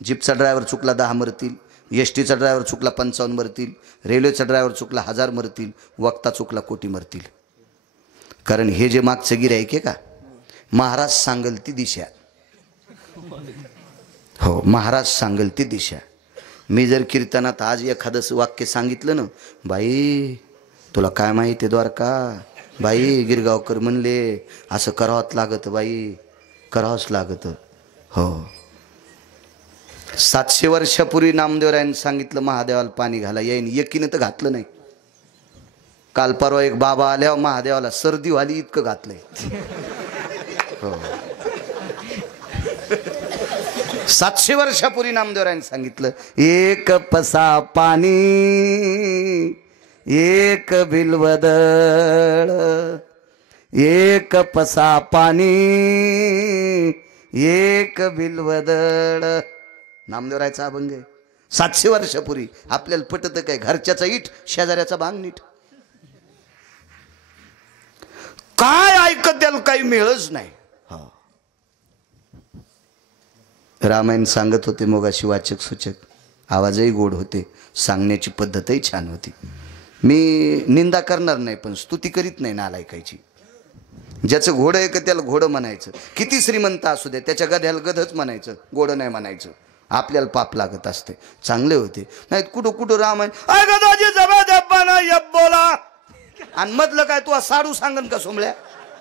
जीपचा ड्रायव्हर चुकला 10 मरतील, एसटीचा ड्रायव्हर चुकला 55 मरतील, रेल्वेचा ड्रायव्हर चुकला 1000 मरतील, वक्ता चुकला कोटी मरतील. कारण हे जे मागचं गिऱ्हाईक आहे का, महाराज सांगल ती दिशा. हो महाराज सांगल ती दिशा. मी जर कीर्तनात आज एखादं वाक्य सांगितलं ना, बाई तुला काय माहिती द्वारका, बाई गिरगावकर म्हणले असं करावंच लागत, बाई करावंच लागत. हो 700 वर्षापूर्वी नामदेवरायांनी सांगितलं महादेवाला पाणी घाला येईन, एकीनं तर घातलं नाही. काल परवा एक बाबा आल्यावर महादेवाला सर्दी व्हाली इतकं घातलंय. हो 700 वर्षापूर्वी नामदेवरायांनी सांगितलं, एक पसा पाणी एक बिल्वदळ, एक पसा पाणी एक बिल्वदळ. नामदेवरायचा अभंग आहे 700 वर्षापूर्वी. आपल्याला पटत काय? घरच्याचा इट शेजाऱ्याचा बांग नीट. काय ऐकत त्याला काही मिळच नाही. रामायण सांगत होते मोगाशी वाचक सूचक. आवाजही गोड होते, सांगण्याची पद्धतही छान होती. मी निंदा करणार नाही पण स्तुती करीत नाही नालायकाची. ज्याचं घोडं आहे का त्याला घोडं म्हणायचं. किती श्रीमंत असू दे त्याच्या गध्याला गधच म्हणायचं, घोडं नाही म्हणायचं. आपल्याला पाप लागत असते. चांगले होते नाहीत कुठं कुठं रामायण बोला आणि मधलं काय तू साडू सांगन का सोमळ्या.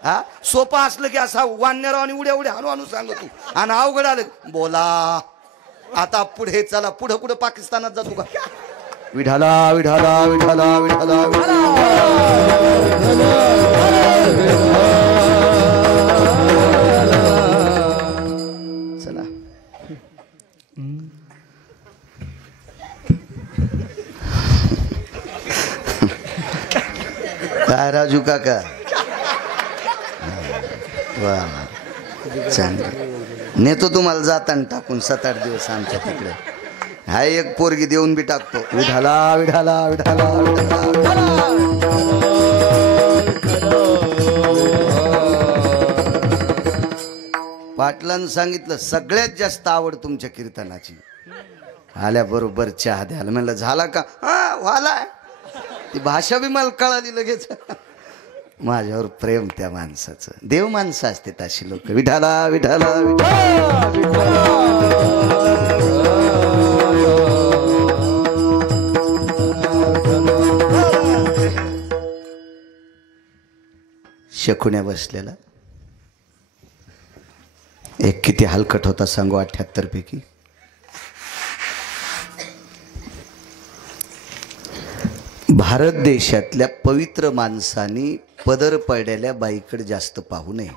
हा सोपा असलं की असा वानराव आणि उड्या उड्या हाणू हाणू सांगत तू, आणि अवघड आलं बोला. आता पुढे चला, पुढं कुठं पाकिस्तानात जातो का? विठाला विठाला विठाला विठाला चला. काय राजू काका, वा चांगलं. नेतो तुम्हाला जाताना टाकून 7-8 दिवस आमच्या तिकडे. हाय एक पोरगी देऊन बी टाकतो. विठाला विठाला विठाला विठाला. पाटलांनी सांगितलं सगळ्यात जास्त आवड तुमच्या कीर्तनाची. आल्याबरोबर चहा द्यायला म्हणलं झाला का? हा व्हालाय. ती भाषा बी मला कळाली लगेच. माझ्यावर प्रेम त्या माणसाचं. देव माणसं असते अशी लोक. विठाला विठाला शकुन्या बसलेला. एक किती हलकट होता सांगू 78 पैकी. भारत देशातल्या पवित्र माणसांनी पदर पडलेल्या बाईकडे जास्त पाहू नये.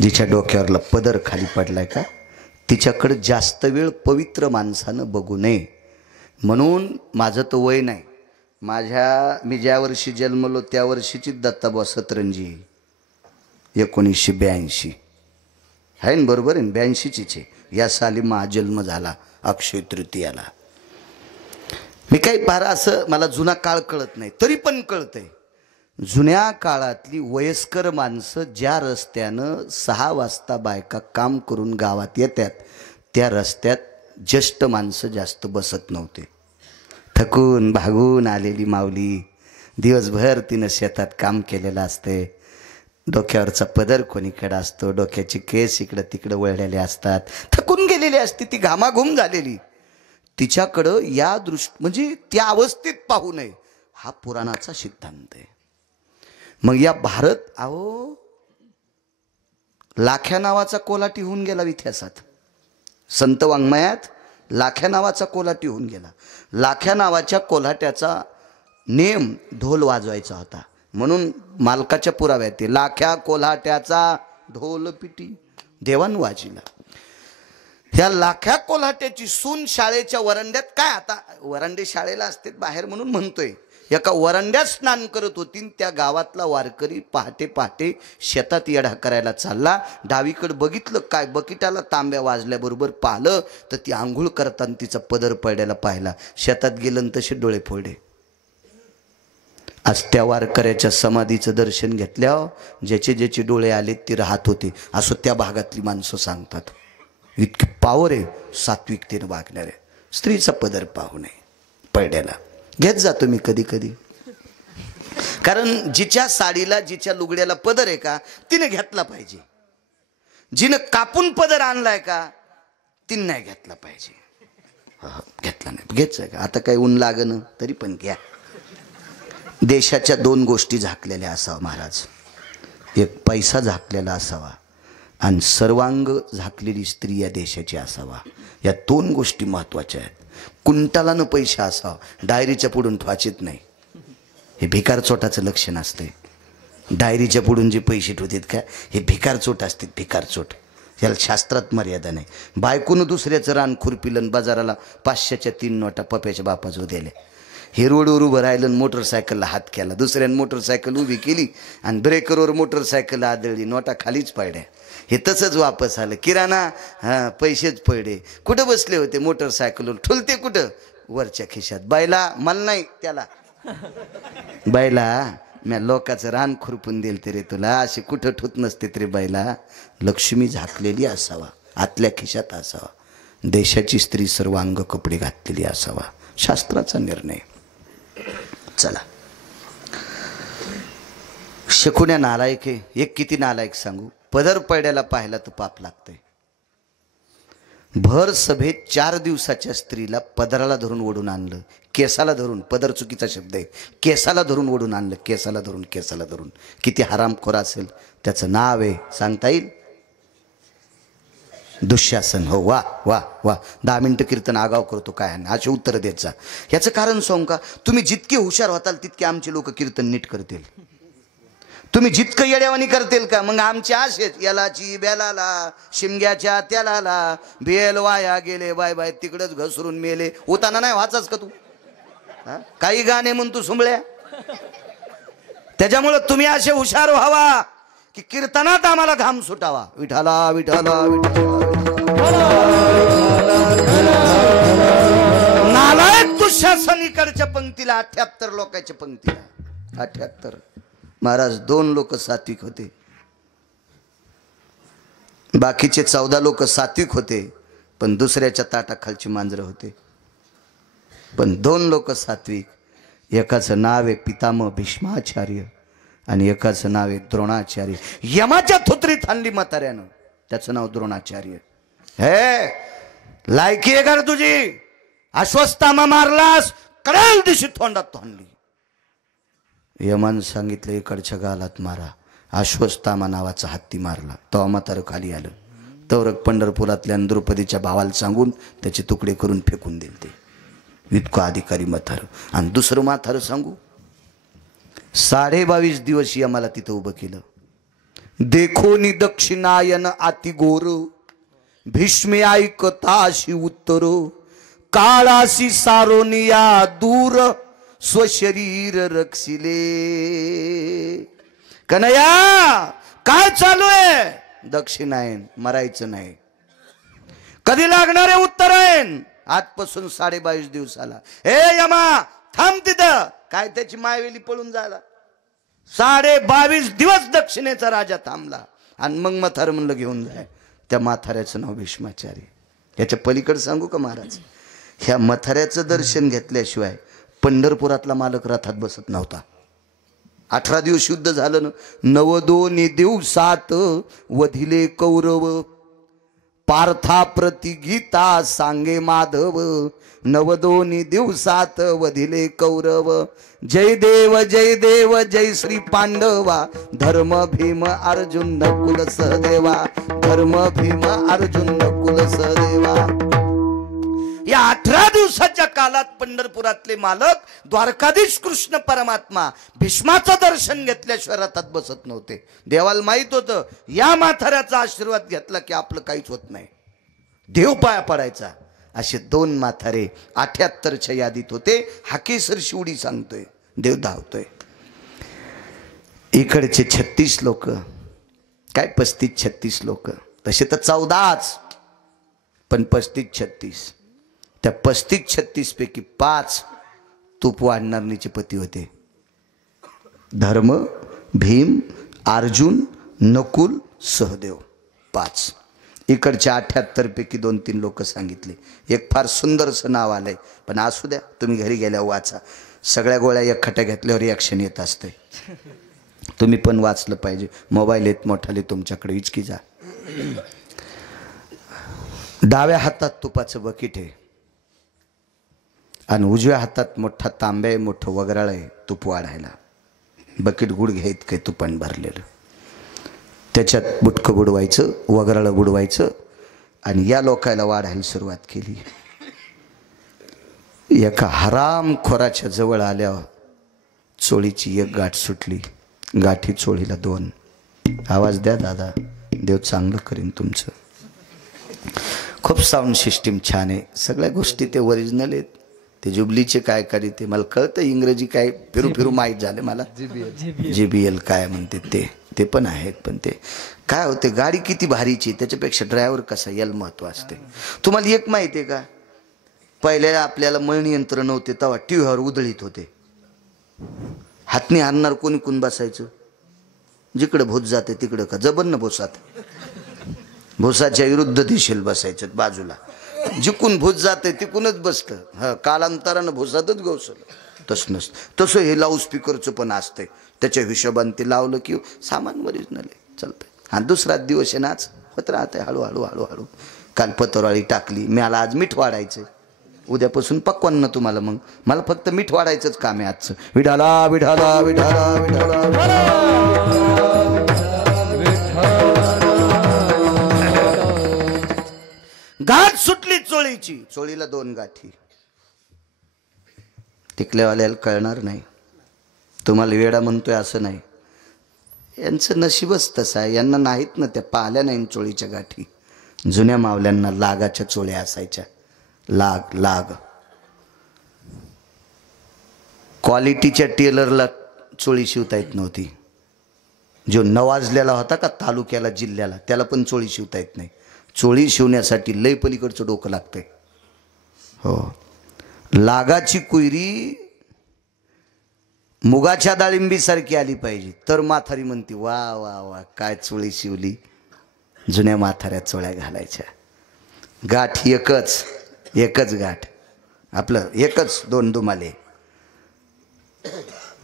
जिच्या डोक्यावरला पदर खाली पडलाय का तिच्याकडे जास्त वेळ पवित्र माणसानं बघू नये. म्हणून माझं तर वय नाही. मी ज्या वर्षी जन्मलो त्या वर्षीची दत्ताबा सतरंजी 1982 आहे ना, बरोबर आहे 82चीच आहे. या साली महाजन्म झाला अक्षय तृतीयाला. मी काही फार असं मला जुना काळ कळत नाही, तरी पण कळतंय. जुन्या काळातली वयस्कर माणसं ज्या रस्त्यानं 6 वाजता बायका काम करून गावात येतात त्या रस्त्यात ज्येष्ठ माणसं जास्त बसत नव्हते. थकून भागून आलेली माऊली, दिवसभर तिनं शेतात काम केलेलं असते, डोक्यावरचा पदर कोणीकडे असतो, डोक्याचे केस इकडं तिकडं वळलेले असतात, थकून गेलेली असते ती, घामाघूम झालेली. तिच्याकडं या म्हणजे त्या अवस्थेत पाहू नये, हा पुराणाचा सिद्धांत आहे. मग या भारत लाख्या नावाचा कोलाटी होऊन गेला इतिहासात, संत वाङ्मयात लाख्या नावाचा कोलाटी होऊन गेला. लाख्या नावाच्या कोल्हाट्याचा नेम ढोल वाजवायचा होता, म्हणून मालकाच्या पुराव्यात ते लाख्या कोल्हाट्याचा ढोल पिटी देवान वाजिला. ह्या लाख्या कोल्हाट्याची सून शाळेच्या वरंड्यात, काय आता वरांडे शाळेला असते बाहेर म्हणून म्हणतोय, एका वरंड्यात स्नान करत होती. त्या गावातला वारकरी पहाटे पहाटे शेतात येढा करायला चालला. डावीकडे बघितलं, काय बकिटाला तांब्या वाजल्याबरोबर पाहिलं तर ती आंघोळ करताना तिचा पदर पडलेला पाहिला. शेतात गेलं तसे डोळे फोडले. आज त्या वारकऱ्याच्या समाधीचं दर्शन घेतल्यावर ज्याचे ज्याचे डोळे आले ते राहत होते, असं त्या भागातली माणसं सांगतात. इतकी पावर आहे सात्विकतेनं वागणाऱ्या. स्त्रीचा पदर पाहू नये, पडद्याला घेत जातो मी कधी कधी, कारण जिच्या साडीला जिच्या लुगड्याला पदर आहे का तिने घेतला पाहिजे, जिनं कापून पदर आणलाय का तिने नाही घेतला पाहिजे. घेतला नाही, घ्यायचं का आता काही ऊन लागणं तरी पण घ्या. देशाच्या दोन गोष्टी झाकलेल्या असावा महाराज, एक पैसा झाकलेला असावा आणि सर्वांग झाकलेली स्त्री या देशाची असावा. या दोन गोष्टी महत्वाच्या आहेत. कुंटालानं पैसा असावा, डायरीच्या पुढून ठेवायचेत नाही, हे भिकार चोटाचं लक्षण असते. डायरीच्या पुढून जे पैसे ठेवतात का हे भिकार चोट असते, भिकार चोट. याला शास्त्रात मर्यादा नाही. बायकोनं दुसऱ्याचं रान खुरपिलं, बाजाराला 500च्या 3 नोटा पप्याच्या बापाजवळ दिले. हे रोडवर उभं राहिलं, मोटरसायकलला हात केला, दुसऱ्यानं मोटरसायकल उभी केली आणि ब्रेकरवर मोटरसायकल आदळली, नोटा खालीच पडल्या. हे तसंच वापस आलं. किराणा पैसेच पडले. कुठं बसले होते मोटरसायकलवर, ठुलते कुठं वरच्या खिशात. बायला मला नाही, त्याला बायला म्या लोकाचं रान खुरपून दिल तरी तुला, असे कुठं ठुत नसते तरी बायला. लक्ष्मी झाकलेली असावा, आतल्या खिशात असावा. देशाची स्त्री सर्वांग कपडे घातलेली असावा, शास्त्राचा निर्णय. चला, शकुन्या नालायक आहे. एक किती नालायक सांगू, पदर पडल्याला पाहायला तर पाप लागतंय. भर सभेत 4 दिवसाच्या स्त्रीला पदराला धरून ओढून आणलं, केसाला धरून, पदर चुकीचा शब्द आहे, केसाला धरून ओढून आणलं, केसाला धरून, केसाला धरून. किती हरामखोर असेल, त्याचं नाव आहे सांगता येईल, दुःशासन. हो, वा वा वा. 10 मिनिटं कीर्तन आगाव करतो काय, असे उत्तर देत जा. याचं कारण सांगू का, तुम्ही जितके हुशार होताल तितके आमचे लोक कीर्तन नीट करतील. तुम्ही जितकं येड्यावानी करतील का मग आमचे असेच, यालाची बेलाला, शिमग्याच्या त्यालाला, बेल वाया गेले, बाय बाय तिकडच घसरून मेले. उताना नाही वाचाच का तू, काही गाणे म्हणतो सुंबळ्या. त्याच्यामुळे तुम्ही असे हुशार व्हावा की कीर्तनात आम्हाला घाम सुटावा. विठाला विठाला विठाला. नालायक दुःशासन इकडच्या पंक्तीला, 78 लोकांच्या पंक्तीला 78. महाराज 2 लोक सात्विक होते, बाकीचे 14 लोक सात्विक होते, पण दुसऱ्याच्या ताटाखालची मांजरं होते. पण 2 लोक सात्विक, एकाचं नाव आहे पितामह भीष्माचार्य आणि एकाचं नाव आहे द्रोणाचार्य. यमाच्या थुत्रीत आणली म्हाताऱ्यानं, त्याचं नाव द्रोणाचार्य. हे लायकी आहे का तुझी, अश्वत्थामा मारलास कडेल दिवशी तोंडात तोंडली. यमान सांगितलं इकडच्या गालात मारा. अश्वत्थामा नावाचा हत्ती मारला, तो म्हातारं खाली आलं. तवरक पंढरपुरातल्या द्रौपदीच्या भावाला सांगून त्याचे तुकडे करून फेकून दिले. ते इतकं अधिकारी म्हातारं. आणि दुसरं म्हातारं सांगू, 22.5 दिवस यमाला तिथं उभं केलं. देखो नि दक्षिणायन आती गोर, भीष्मे ऐकता अशी उत्तर, काळाशी सारोनिया दूर, स्वशरीर रक्षिले. कन्हैया काय चालू आहे? दक्षिणायन, मरायचं नाही. कधी लागणारे उत्तरायण? आजपासून 22.5 दिवसाला. हे यमा थांब तिथं. काय त्याची मायवेली पळून झाला. 22.5 दिवस दक्षिणेचा राजा थांबला. आणि मग म्हातारं म्हणलं घेऊन जाय. त्या म्हाताऱ्याचं नाव भीष्माचार्य. याच्या पलीकडे सांगू का महाराज, ह्या मथाऱ्याचं दर्शन घेतल्याशिवाय पंढरपुरातला मालक रथात बसत नव्हता. 18 दिवस युद्ध झालं ना. 9 दिवसात वधिले कौरव, पार्था प्रति गीता सांगे माधव. 9 दिवसात वधिले कौरव, जय देव जय श्री पांडवा. धर्म भीम अर्जुन नकुल सहदेवा, धर्म भीम अर्जुन नकुल सहदेवा. या 18 दिवसाच्या काळात पंढरपुरातले मालक द्वारकाधीश कृष्ण परमात्मा भीष्माचं दर्शन घेतल्याशिवाय रथात बसत नव्हते. देवाला माहित होतं या म्हाताऱ्याचा आशीर्वाद घेतला की आपलं काहीच होत नाही, देव पाया पडायचा. असे 2 म्हातारे 78च्या यादीत होते. हाकेसर शिवडी सांगतोय, देव धावतोय. इकडचे 36 लोक, काय 35-36 लोक, तसे तर 14च, पण 35-36. त्या 35-36 पैकी 5 तूप वाढणारणीचे पती होते. धर्म, भीम, अर्जुन, नकुल, सहदेव 5. इकडच्या 78 पैकी 2-3 लोक सांगितले. एक फार सुंदरसं नाव आलंय, पण असू द्या, तुम्ही घरी गेल्यावर वाचा. सगळ्या गोळ्या एकखट्या घेतल्यावर रिॲक्शन येत असते. तुम्ही पण वाचलं पाहिजे. मोबाईल येत मोठाले तुमच्याकडे, इचकी जा. डाव्या हातात तुपाचं बकीट आहे आणि उजव्या हातात मोठा तांब्या आहे, मोठं वगराळ आहे तूप वाढायला. बकीट गुड घ्यायत काही तुपान भरलेलं. त्याच्यात बुटकं बुडवायचं, वगराळं बुडवायचं आणि या लोकायला वाढायला सुरुवात केली. एका हरामखोराच्या जवळ आल्यावर चोळीची एक गाठ सुटली. गाठी चोळीला 2. आवाज द्या दादा, देव चांगलं करीन तुमचं. खूप साऊंड सिस्टीम छान आहे, सगळ्या गोष्टी ते ओरिजिनल आहेत. ते जुबलीचे काय करी ते मला कळतं, इंग्रजी काय फिरू माहीत झाले मला. JBL काय म्हणते ते पण आहेत. पण ते काय होते, गाडी किती भारीची त्याच्यापेक्षा ड्रायव्हर कसा याला महत्व असते. तुम्हाला एक माहिती आहे का, पहिल्या आपल्याला मळणी यंत्र नव्हते तेव्हा टीव्हीवर उधळीत होते. हातनी आणणार कोणी कोण बसायचं, जिकडे भूत जाते तिकडं का जबरन भुसात, भुसाच्या विरुद्ध दिशेला बसायचं बाजूला. जिकून भूत जाते तिकूनच बसतं. हा, कालांतरानं भुसातच गवसलं. तसं नसतं. तसं हे लाऊडस्पीकरचं पण असतंय. त्याच्या हिशोबाने ते लावलं की सामान ओरिजिनल आहे, चालतंय. हा, दुसरा दिवस आहे नाच होत राहते हळूहळू. काल पतोराळी टाकली, मला आज मीठ वाढायचं. उद्यापासून पक्वान ना तुम्हाला. मग मला फक्त मीठ वाढायचंच काम आहे आजचं. विठाला विठाला विठाला विठाला. गाठ सुटली चोळीची. चोळीला 2 गाठी. टिकल्यावाल्याला कळणार नाही. तुम्हाला वेडा म्हणतोय असं नाही, यांचं नशीबच तसं आहे. यांना नाहीत ना, त्या पाहिल्या नाही चोळीच्या गाठी. जुन्या मावल्यांना लागाच्या चोळ्या असायच्या. लाग क्वालिटीच्या टेलरला चोळी शिवता येत नव्हती. जो नवाजलेला होता का तालुक्याला जिल्ह्याला, त्याला पण चोळी शिवता येत नाही. चोळी शिवण्यासाठी लय पलीकडचं डोकं लागतंय. हो, लागाची कुयरी मुगाच्या डाळिंबीसारखी आली पाहिजे तर म्हातारी म्हणती वा वा वा काय चोळी शिवली. जुन्या म्हाताऱ्या चोळ्या घालायच्या. गाठ एकच गाठ, आपलं एकच 2 दुमाले.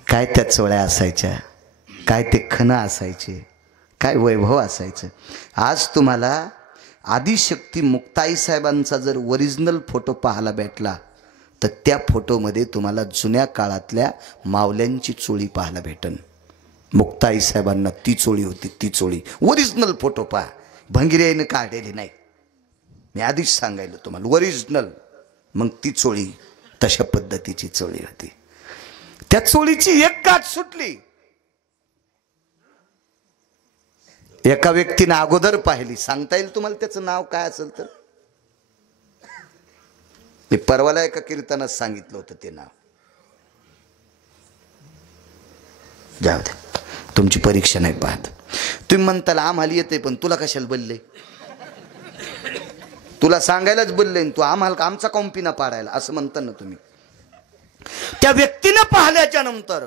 काय त्या चोळ्या असायच्या, काय ते खणं असायचे, काय वैभव असायचं. आज तुम्हाला आदिशक्ती मुक्ताई साहेबांचा जर ओरिजिनल फोटो पाहायला भेटला तर त्या फोटोमध्ये तुम्हाला जुन्या काळातल्या मावल्यांची चोळी पाहायला भेटन. मुक्ताई साहेबांना ती चोळी होती, ती चोळी ओरिजिनल फोटो पहा. भंगिऱ्याने काढलेली नाही, मी आधीच सांगायला तुम्हाला, ओरिजिनल. मग ती चोळी तशा पद्धतीची चोळी होती. त्या चोळीची एक गाठ सुटली. एका व्यक्तीने अगोदर पाहिली, सांगता येईल तुम्हाला त्याचं नाव काय असेल तर. मी परवाला एका कीर्तनात सांगितलं होतं ते नाव. जाऊ दे, तुमची परीक्षा नाही पाहत. तुम्ही म्हणताल आम्हाला येते, पण तुला कशाला बोलले, तुला सांगायलाच बोलले, तू आम्हाला आमचा कॉम्पिना पाडायला असं म्हणता ना तुम्ही. त्या व्यक्तीने पाहिल्याच्या नंतर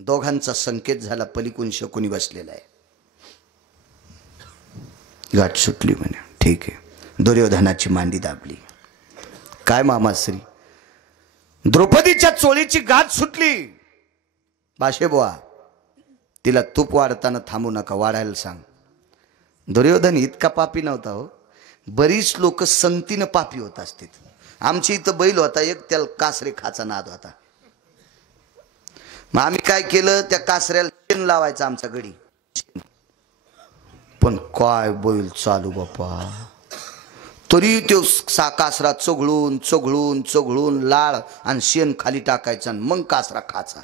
दोघांचा संकेत झाला, पलीकडून शकुनी बसलेला आहे. गाठ सुटली म्हणे, ठीक आहे. दुर्योधनाची मांडी दाबली. काय मामाश्री, द्रौपदीच्या चोळीची गाठ सुटली. बाशे बुवा, तिला तूप वाढताना थांबू नका, वाढायला सांग. दुर्योधन इतका पापी नव्हता हो. बरीच लोक संगतीनं पापी होत असतील. आमची इथं बैल होता एक, त्याला कासरे खाचा नाद होता. मग आम्ही काय केलं, त्या कासऱ्याला शेण लावायचं आमच्या गडी. पण काय बैल चालू बाप्पा, तरी तो कासरा चोघळून चोघळून चोघळून लाळ आणि शेण खाली टाकायचा आणि मग कासरा खाचा.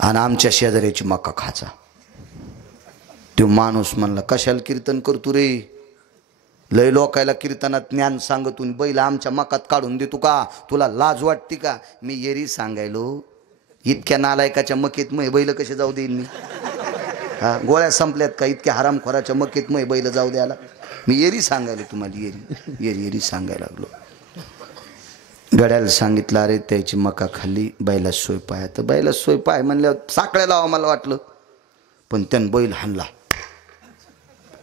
आणि आमच्या शेजाऱ्याची मका खाचा. तो माणूस म्हणला, कशाला कीर्तन करतो रे, लय लोकायला कीर्तनात ज्ञान सांगतून बैल आमच्या मकात काढून देतो का, तुला लाज वाटते का. मी येरी सांगायलो, इतक्या नालायकाच्या मकेत मै बैल कसे जाऊ देईन मी. हा, गोळ्या संपल्यात का इतक्या हरामखोराच्या मकेत मै बैल जाऊ द्यायला. मी येरी सांगायलो तुम्हाला, येरी सांगायला लागलो. गड्याला सांगितलं, अरे त्याची मका खाल्ली, बैला सोय पाय. तर बैला सोय पाय म्हणल्यावर साकळ्या लावा मला वाटलं, पण त्यानं बैल हाणला.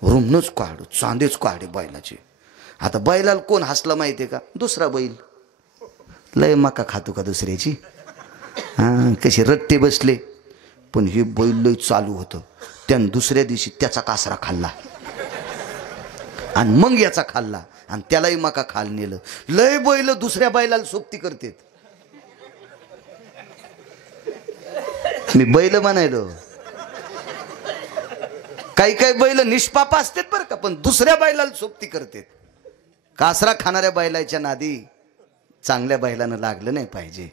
रुमनच काढ, चांदेच काढे बैलाचे. आता बैलाला कोण हसलं माहितीये का, दुसरा बैल. लय मका खातो का दुसऱ्याची, हा कसे रट्टे बसले. पण हे बैल लय चालू होतं. त्यानं दुसऱ्या दिवशी त्याचा कासरा खाल्ला आणि मग याचा खाल्ला आणि त्यालाही मका खाल नेलं. लय बैल दुसऱ्या बैलाला सोबती करतेत. मी बैल म्हणायलो, काही काही बैल निष्पाप असतात बरं का, पण दुसऱ्या बैलाला सोबती करतात. कासरा खाणाऱ्या बैलाच्या नादी चांगल्या बैलानं लागलं नाही पाहिजे.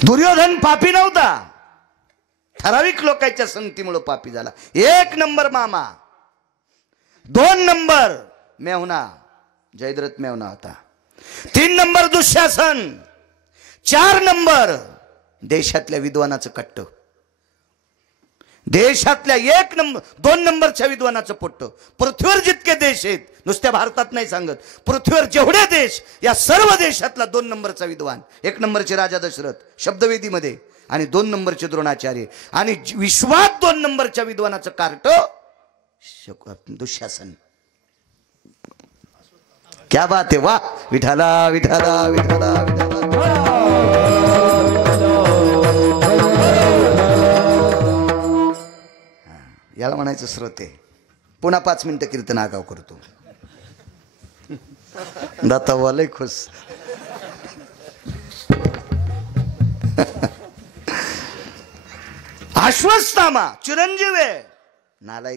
दुर्योधन पापी नव्हता, ठराविक लोकांच्या संगतीमुळे पापी झाला. 1 नंबर मामा, 2 नंबर मेहुणा, जयद्रथ मेहुणा होता. 3 नंबर दुःशासन, 4 नंबर देशातल्या विद्वानाचं कट्ट. देशातल्या 2 नंबरच्या विद्वानाचं पोट्ट. पृथ्वीवर जितके देश आहेत, नुसत्या भारतात नाही सांगत, पृथ्वीवर जेवढे देश, या सर्व देशातला 2 नंबरचा विद्वान. 1 नंबरचे राजा दशरथ शब्दवेदीमध्ये, आणि 2 नंबरचे द्रोणाचार्य, आणि विश्वात 2 नंबरच्या विद्वानाचं कार्ट दुःशासन. क्या बात आहे, वा विठाला विठाला विठाला विठाला. याला म्हणायचं श्रोते. पुन्हा 5 मिनिटं कीर्तन आगाव करतो. दाता लय खुश. अश्वत्थामा चिरंजीव आहे, नालायक